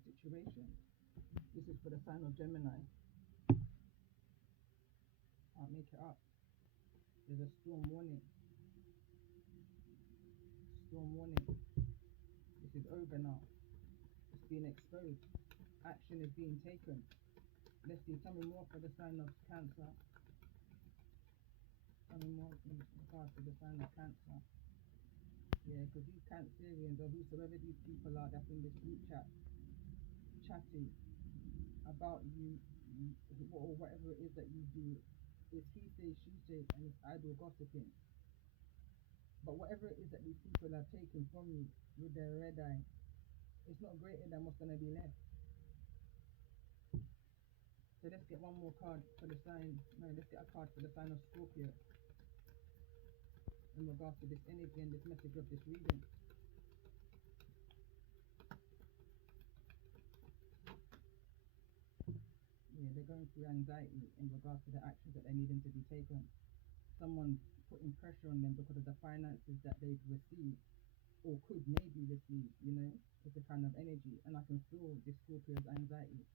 situation. This is for the sign of Gemini. Can't make it up. There's a storm warning. Storm warning. This is over now. It's being exposed. Action is being taken. Let's see. Tell me more for the sign of Cancer. Tell me more in regards to the sign of Cancer. Yeah, because these Cancerians or whosoever these people are that's in this group chat chatting about you or whatever it is that you do, it's he says, she says, and it's idle gossiping. But whatever it is that these people are taking from you with their red eye, it's not greater than what's going to be left. So let's get one more card for the sign. No, let's get a card for the sign of Scorpio in regards to this energy and this message of this reading. Yeah, they're going through anxiety in regards to the actions that they're needing to be taken. Someone's putting pressure on them because of the finances that they've received or could maybe receive, you know, with the kind of energy. And I can feel this Scorpio's anxiety.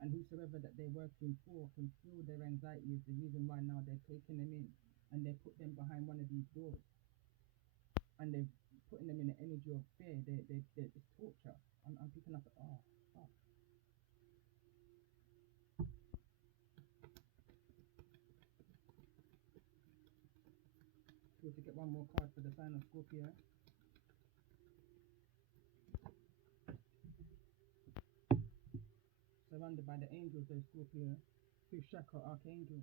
And whosoever that they're working for can feel their anxiety is the reason why now they're taking them in and they put them behind one of these doors. And they're putting them in an energy of fear. It's torture. I'm picking up, oh, fuck. So to get one more card for the sign of Scorpio. Surrounded by the angels, there's Scorpio, through chakra archangel.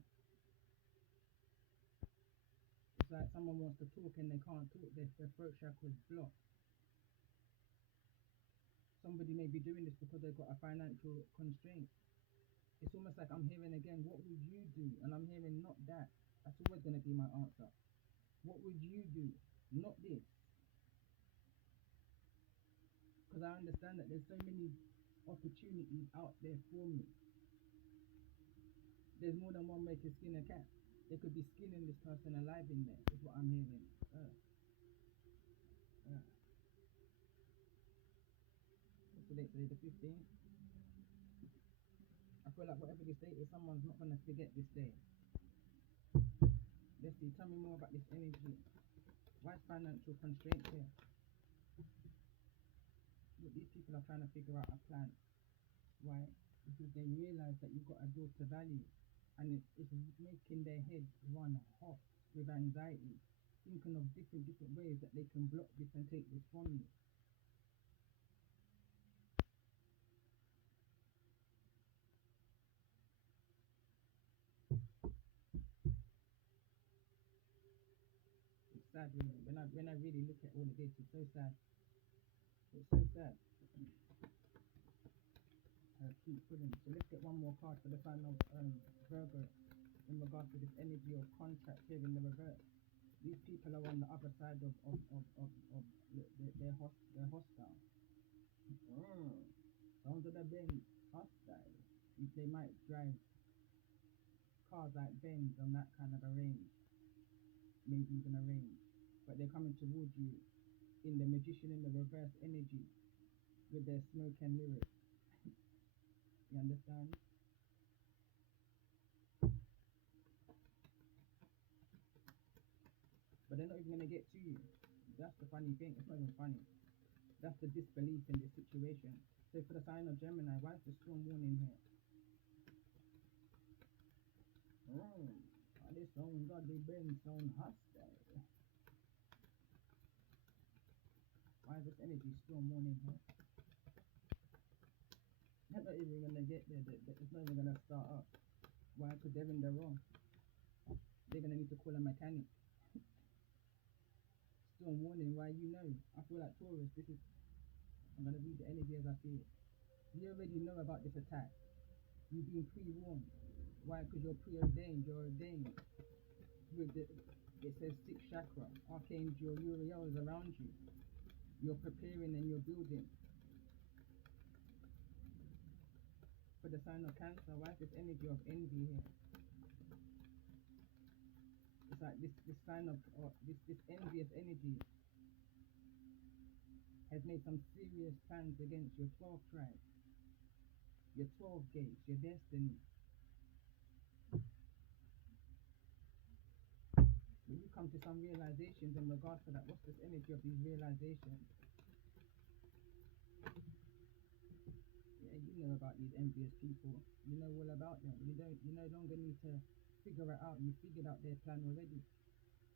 It's like someone wants to talk and they can't talk, their throat chakra is blocked. Somebody may be doing this because they've got a financial constraint. It's almost like I'm hearing again, what would you do? And I'm hearing not that. That's always going to be my answer. What would you do? Not this. Because I understand that there's so many opportunities out there for me. There's more than one way to skin a cat. They could be skinning this person alive in there, is what I'm hearing. What's the date today? The 15th? I feel like whatever this date is, someone's not going to forget this day. Let's see, tell me more about this energy. Why is financial constraint here? Look, these people are trying to figure out a plan. Why? Because they realize that you've got a door to value and it's making their heads run hot with anxiety, thinking of different ways that they can block this and take this from you. It's sad, really. When I really look at all of this, it's so sad. It's so sad. Keep pulling. So let's get one more card for the sign of Virgo in regards to this energy of contract here in the reverse. These people are on the other side they're hostile. Sounds of the Benz hostile. They might drive cars like Benz on that kind of a range, maybe even a range, but they're coming towards you in the magician in the reverse energy with their smoke and mirrors. You understand? But they're not even gonna get to you. That's the funny thing. It's not even funny. That's the disbelief in this situation. So for the sign of Gemini, why is the storm warning here? This song got the brain sound hostile. Why is this energy still mourning here? They're not even gonna get there. It's not even gonna start up. Why? Because they're in the wrong. They're gonna need to call a mechanic. Still mourning. Why? You know. I feel like Taurus. I'm gonna read the energy as I see it. You already know about this attack. You've been pre-warned. Why? Because you're preordained. You're ordained. It says 6th chakra. Archangel Uriel is around you. You're preparing and you're building. For the sign of Cancer, why is this energy of envy here? It's like this sign of this envious energy has made some serious plans against your 12 tribes, your 12 gates, your destiny. When you come to some realizations in regards to that, what's this energy of these realizations? Yeah, you know about these envious people. You know all about them. You no longer need to figure it out. You figured out their plan already.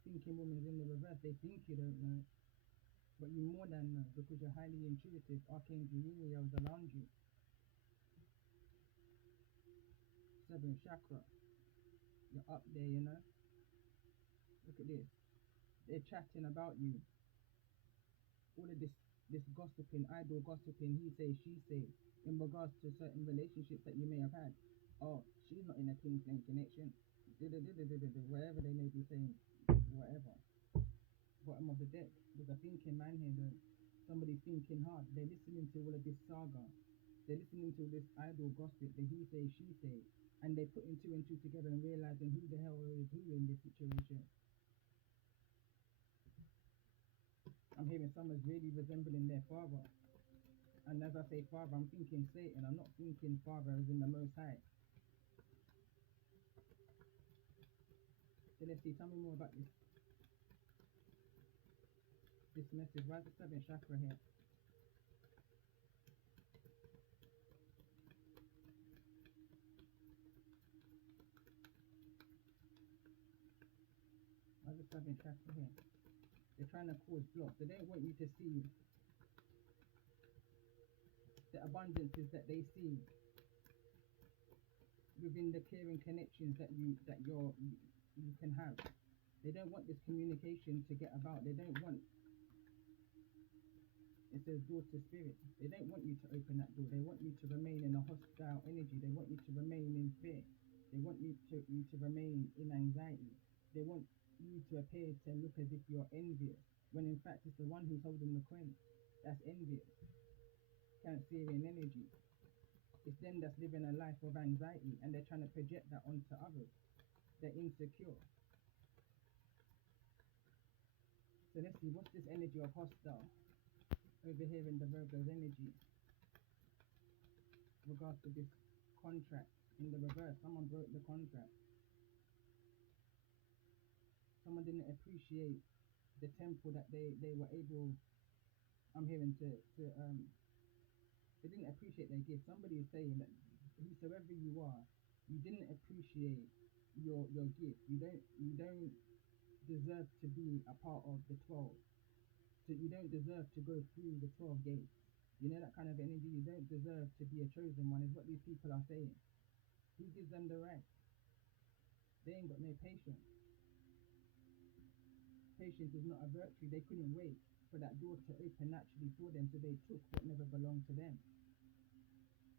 Thinking woman's in the reverse. They think you don't know, but you more than know because you're highly intuitive. Archangel Uriel is around you. 7th chakra. You're up there, you know. Look at this. They're chatting about you. All of this gossiping, idle gossiping, he say, she say, in regards to certain relationships that you may have had. Oh, she's not in a twin flame connection. Whatever they may be saying, whatever. Bottom of the deck. There's a thinking man here though. Somebody's thinking hard. They're listening to all of this saga. They're listening to this idle gossip, the he say, she say, and they're putting 2 and 2 together and realizing who the hell is who in this situation. I'm hearing someone's really resembling their father. And as I say father, I'm thinking Satan. I'm not thinking father as in the Most High. So let's see, tell me more about this message. Why is the 7th chakra here? Why is the 7th chakra here? They're trying to cause blocks. They don't want you to see the abundances that they see within the clearing connections that you can have. They don't want this communication to get about. They don't want, it says door to spirit. They don't want you to open that door. They want you to remain in a hostile energy. They want you to remain in fear. They want you to remain in anxiety. They want you to appear to look as if you're envious, when in fact it's the one who's holding the coin that's envious. Cancerian energy. It's them that's living a life of anxiety and they're trying to project that onto others. They're insecure. So let's see, what's this energy of hostile over here in the Virgo's energy? In regards to this contract in the reverse, someone broke the contract. Someone didn't appreciate the temple that they were able, I'm hearing they didn't appreciate their gift. Somebody is saying that whosoever you are, you didn't appreciate your gift. You don't deserve to be a part of the 12. So you don't deserve to go through the 12 gates. You know that kind of energy. You don't deserve to be a chosen one, is what these people are saying. Who gives them the right? They ain't got no patience. Patience is not a virtue. They couldn't wait for that door to open naturally for them, so they took what never belonged to them.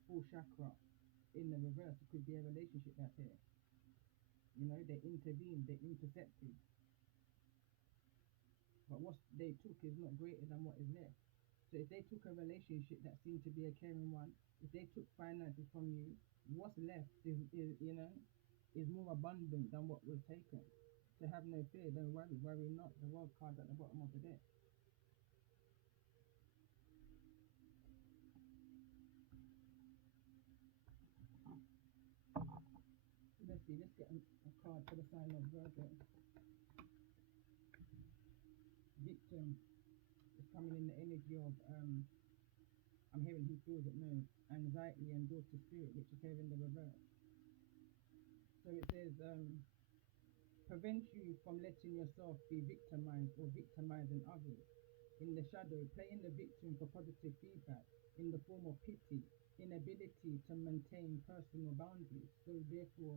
4th chakra in the reverse. It could be a relationship that's here. You know, they intervened, they intercepted. But what they took is not greater than what is left. So if they took a relationship that seemed to be a caring one, if they took finances from you, what's left is more abundant than what was taken. So have no fear, don't worry not. The world card at the bottom of the deck. Let's see, let's get a card for the sign of Virgo. Victim is coming in the energy of, I'm hearing he feels it knows, anxiety and daughter spirit, which is here in the reverse. So it says, Prevent you from letting yourself be victimized or victimizing others. In the shadow, playing the victim for positive feedback in the form of pity, inability to maintain personal boundaries. So therefore,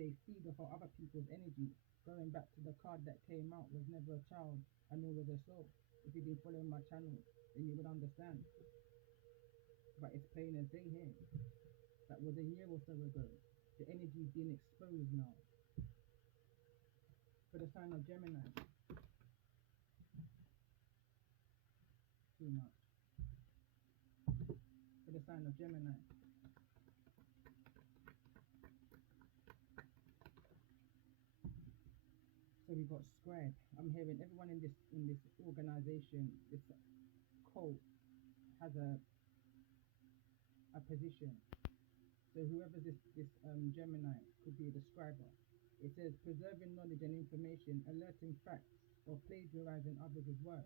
they feed off of other people's energy. Going back to the card that came out, was never a child and nor was a soul. If you've been following my channel, then you would understand. But it's plain as day here. That was a year or so ago. The energy's being exposed now. For the sign of Gemini, too much. For the sign of Gemini, so we got scribe. I'm hearing everyone in this organization, this cult, has a position. So whoever this Gemini could be the scriber. It says preserving knowledge and information, alerting facts, or plagiarizing others' work.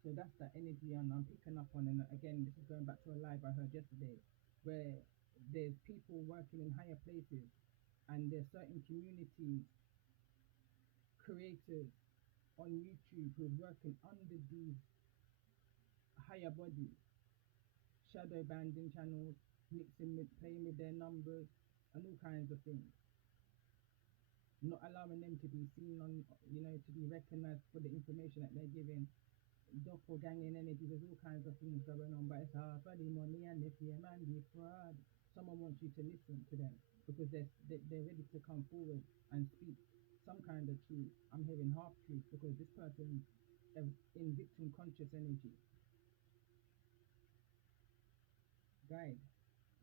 So that's that energy, and I'm picking up on. And again, this is going back to a live I heard yesterday, where there's people working in higher places, and there's certain communities, creators on YouTube who's working under these higher bodies, shadow banding channels, mixing with, playing with their numbers, and all kinds of things. Not allowing them to be seen on, to be recognized for the information that they're giving. Doppelganging energy, there's all kinds of things going on, but it's hard for the money and if you're man, be fraud. Someone wants you to listen to them because they're ready to come forward and speak some kind of truth. I'm hearing half truth because this person in victim conscious energy. Guide,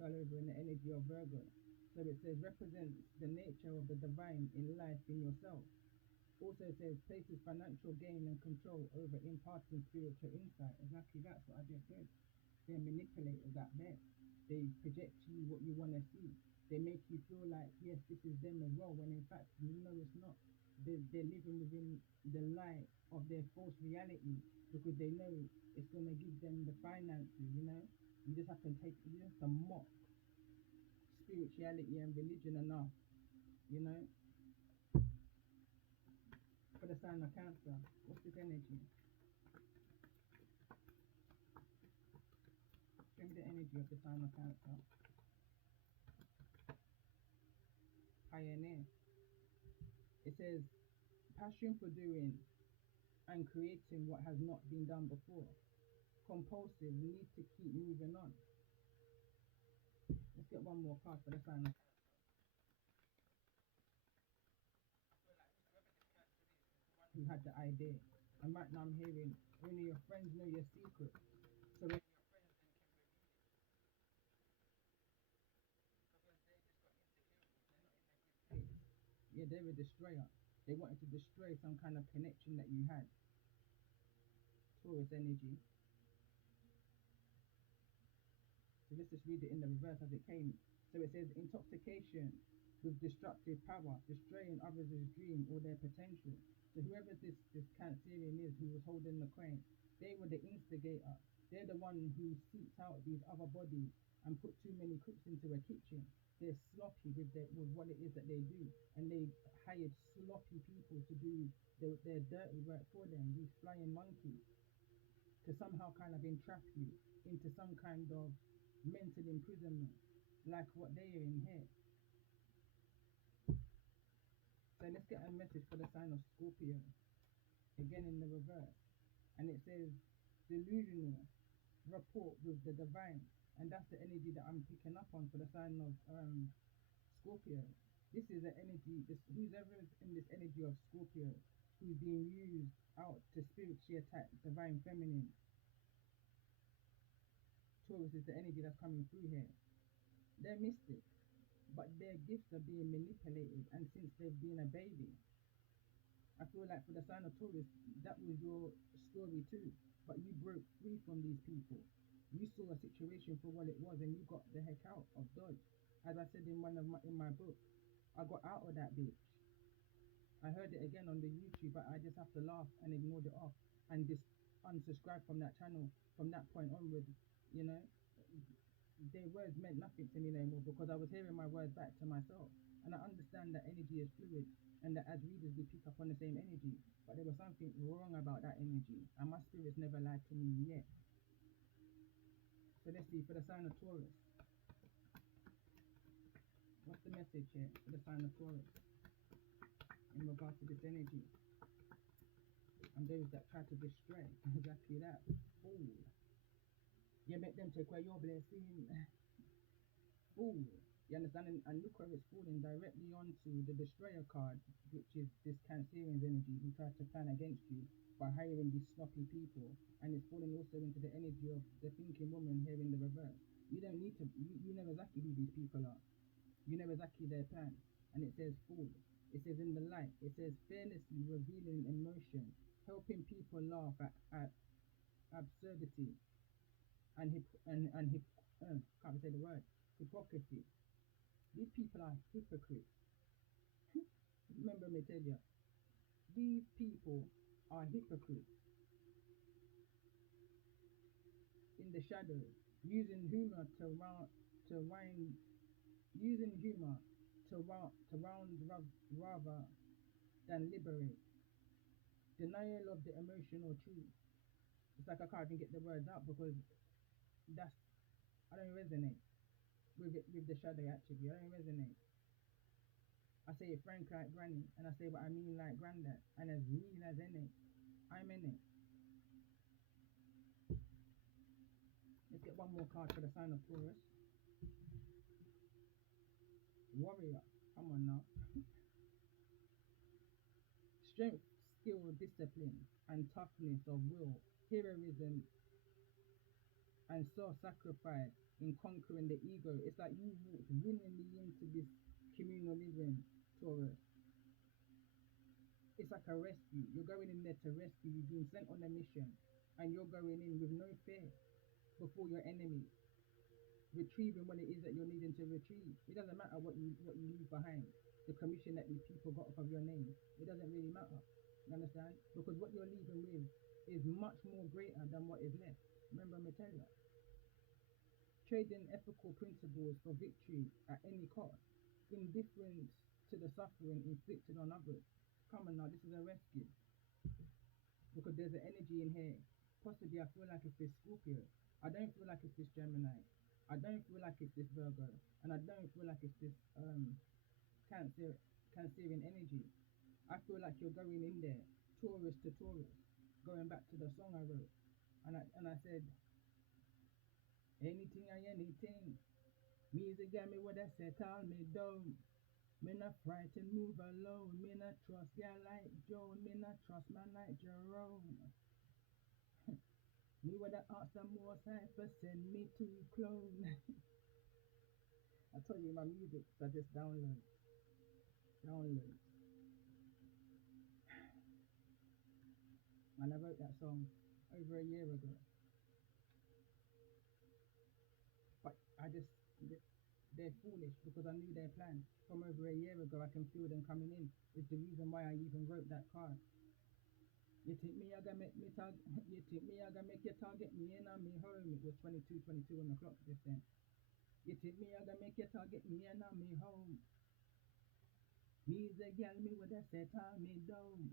fell over in the energy of Virgo. So it says represents the nature of the divine in life in yourself. Also says places financial gain and control over imparting spiritual insight. Exactly, that's what I just said. They're manipulators out there. They project to you what you want to see. They make you feel like, yes, this is them as well, when in fact, you know it's not. They're living within the light of their false reality because they know it's going to give them the finances. You just have to mock spirituality and religion enough, you know. For the sign of Cancer, what's this energy? Give me the energy of the sign of Cancer. Pioneer. It says passion for doing and creating what has not been done before. Compulsive, need to keep moving on. Let's get one more card for the sign of who had the idea. And right now I'm hearing only your friends know your secret. So when your friends then can reveal it. Because they just got insecurity. They're not in a good place. Yeah, they're a destroyer. They wanted to destroy some kind of connection that you had. Taurus energy. So let's just read it in the reverse as it came. So it says intoxication with destructive power, destroying others' dream or their potential. So whoever this Cancerian is who was holding the coin, they were the instigator. They're the one who seeks out these other bodies and put too many cooks into a kitchen. They're sloppy with what it is that they do, and they hired sloppy people to do their dirty work for them. These flying monkeys to somehow kind of entrap you into some kind of mental imprisonment, like what they are in here. So let's get a message for the sign of Scorpio, again in the reverse. And it says, delusional rapport with the divine. And that's the energy that I'm picking up on for the sign of Scorpio. This is the energy, whoever is in this energy of Scorpio, who's being used out to spiritually attack divine feminine. Taurus is the energy that's coming through here. They're mystics, but their gifts are being manipulated, and since they've been a baby, I feel like for the sign of Taurus, that was your story too. But you broke free from these people. You saw a situation for what it was, and you got the heck out of Dodge. As I said in my book, I got out of that bitch. I heard it again on the YouTube, but I just have to laugh and ignored it off and just unsubscribe from that channel. From that point onward, you know, their words meant nothing to me anymore because I was hearing my words back to myself. And I understand that energy is fluid and that as readers we pick up on the same energy. But there was something wrong about that energy, and my spirit's never lied to me yet. So let's see, for the sign of Taurus, what's the message here for the sign of Taurus in regards to this energy and those that try to destroy? Exactly that. Fool. You make them take away your blessing. Fool. You understand? And look where it's falling directly onto the destroyer card, which is this Cancerian's energy who tries to plan against you by hiring these sloppy people. And it's falling also into the energy of the thinking woman here in the reverse. You don't need to, you know exactly who these people are. You know exactly their plan. And it says fool. It says in the light. It says fearlessly revealing emotion, helping people laugh at absurdity and can't say the word, hypocrisy. These people are hypocrites. Remember me tell you, these people are hypocrites in the shadows, using humor to wind, using humor to round rather than liberate. Denial of the emotional truth. It's like I can't even get the words out because that's I don't resonate with it with the shadow attribute. I don't resonate. I say it frank like granny, and I say what I mean like granddad, and as real as any. I'm in it. Let's get one more card for the sign of Taurus. Warrior. Come on now. Strength, skill, discipline, and toughness of will, heroism, and self-sacrifice in conquering the ego. It's like you walked willingly into this communal living, Taurus. It's like a rescue. You're going in there to rescue. You've been sent on a mission, and you're going in with no fear before your enemy, retrieving what it is that you're needing to retrieve. It doesn't matter what you leave behind. The commission that these people got off of your name. It doesn't really matter. You understand? Because what you're leaving with is much more greater than what is left. Remember, me tell you. Trading ethical principles for victory at any cost. Indifference to the suffering inflicted on others. Come on now, this is a rescue. Because there's an energy in here. Possibly I feel like it's this Scorpio. I don't feel like it's this Gemini. I don't feel like it's this Virgo. And I don't feel like it's this Cancerian energy. I feel like you're going in there, Taurus to Taurus, going back to the song I wrote. And I said, anything and anything. Music got me what I said, calm me down. Me not frightened, move alone. Me not trust girl like Joan. Me not trust man like Jerome. Me would have asked the most high for send me to clone. I told you my music, so I just download. And I wrote that song over a year ago. But they're foolish because I knew their plan. From over a year ago, I can feel them coming in. It's the reason why I even wrote that card. You think me I gonna make me target? You think me I gonna make you target me in on me home? It was 22 on the clock just then. You think me I gonna make you target me in on me home? Me's a girl me with a set on me down.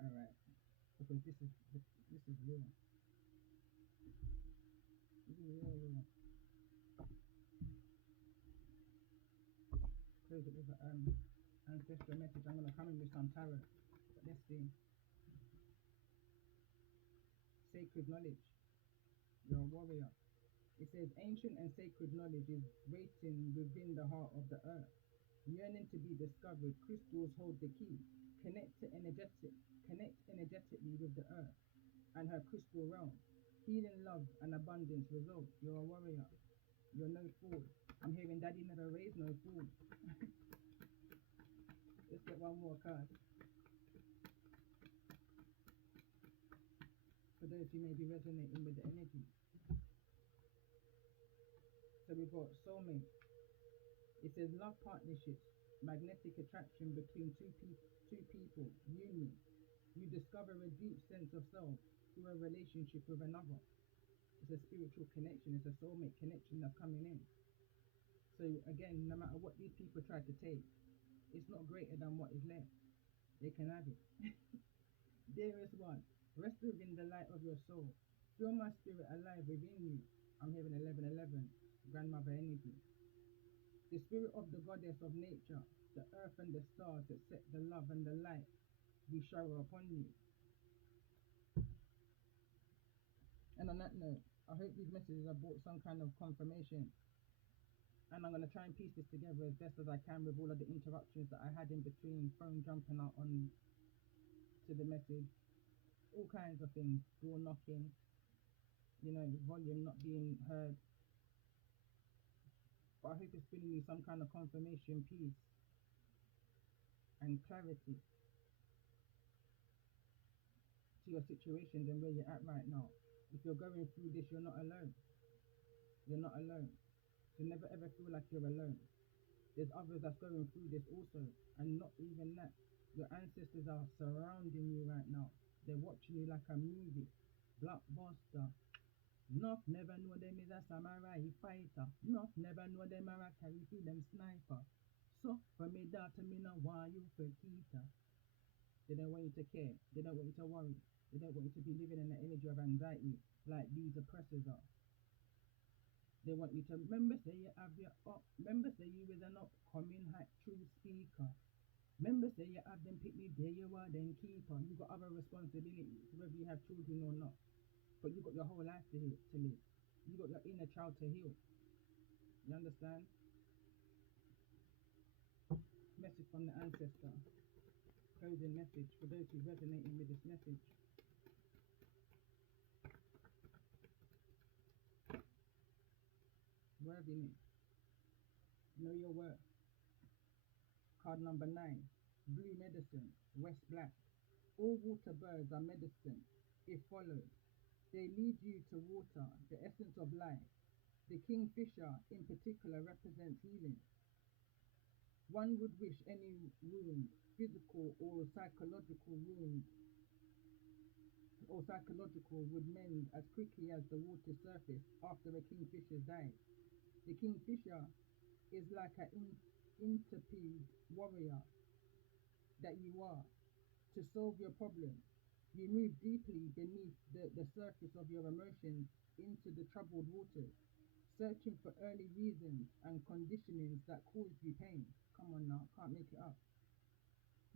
All right, because this is real. This is real. Close it with an ancestral message. I'm gonna come in with some tarot. But let's see. Sacred knowledge. You're a warrior. It says ancient and sacred knowledge is waiting within the heart of the earth, yearning to be discovered. Crystals hold the key. Connect energetically with the earth and her crystal realm. Healing, love, and abundance result. You're a warrior. You're no fool. I'm hearing Daddy never raised no fool. Let's get one more card. For those who may be resonating with the energy. So we've got soulmate. It says love partnerships, magnetic attraction between two people, union. You discover a deep sense of self through a relationship with another. It's a spiritual connection. It's a soulmate connection that's coming in. So again, no matter what these people try to take, it's not greater than what is left. They can have it. Dearest one, rest within the light of your soul. Feel my spirit alive within you. I'm hearing 1111, grandmother energy. The spirit of the goddess of nature, the earth and the stars that set the love and the light we shower upon you. And on that note, I hope these messages have brought some kind of confirmation. And I'm going to try and piece this together as best as I can with all of the interruptions that I had in between, phone jumping out on to the message, all kinds of things, door knocking, volume not being heard. But I hope it's bringing you some kind of confirmation, peace, and clarity to your situations and where you're at right now. If you're going through this, you're not alone. You're not alone. So never ever feel like you're alone. There's others that's going through this also, and not even that. Your ancestors are surrounding you right now. They're watching you like a movie. Blockbuster. Enough never know them is a samurai fighter. Enough never know them are a carry to them sniper. So for me daughter, me no want you for keeper. They don't want you to care. They don't want you to worry. They don't want you to be living in the energy of anxiety like these oppressors are. They want you to remember say you have your up. Remember say you is an upcoming high true speaker. Remember say you have them pick me there you are then keeper. You got other responsibilities, whether you have children or not. But you got your whole life to live. You got your inner child to heal. You understand? Message from the ancestor. Closing message for those who resonating with this message. Worthiness. Know your worth. Card number 9. Blue medicine. West black. All water birds are medicine. It follows. They lead you to water, the essence of life. The kingfisher in particular represents healing. One would wish any wound, physical or psychological wound, would mend as quickly as the water surface after a kingfisher dies. The kingfisher is like an intrepid warrior that you are. To solve your problem, you move deeply beneath the surface of your emotions into the troubled waters, searching for early reasons and conditionings that caused you pain. Come on now, can't make it up.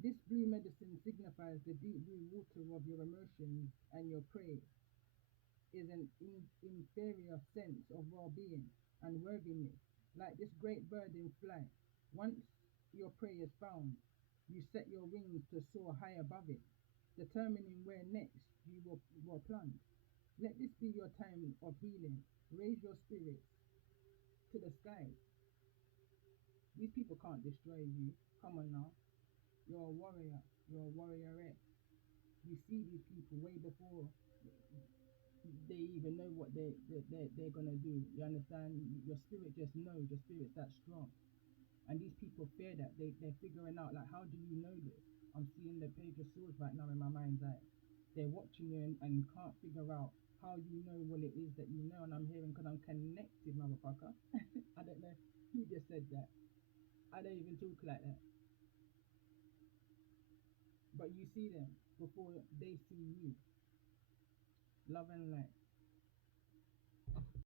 This blue medicine signifies the deep blue water of your emotions, and your prey is an inferior sense of well-being and worthiness. Like this great bird in flight, once your prey is found, you set your wings to soar high above it, determining where next you will plunge. Let this be your time of healing. Raise your spirits to the skies. These people can't destroy you. Come on now. You're a warrior. You're a warriorette. You see these people way before they even know what they're gonna do. You understand? Your spirit just knows. Your spirit's that strong. And these people fear that. They're figuring out, like, how do you know this? I'm seeing the Page of Swords right now in my mind's eye. They're watching you and can't figure out how you know what it is that you know. And I'm hearing because I'm connected, motherfucker. I don't know who just said that. I don't even talk like that. But you see them before they see you. Love and light.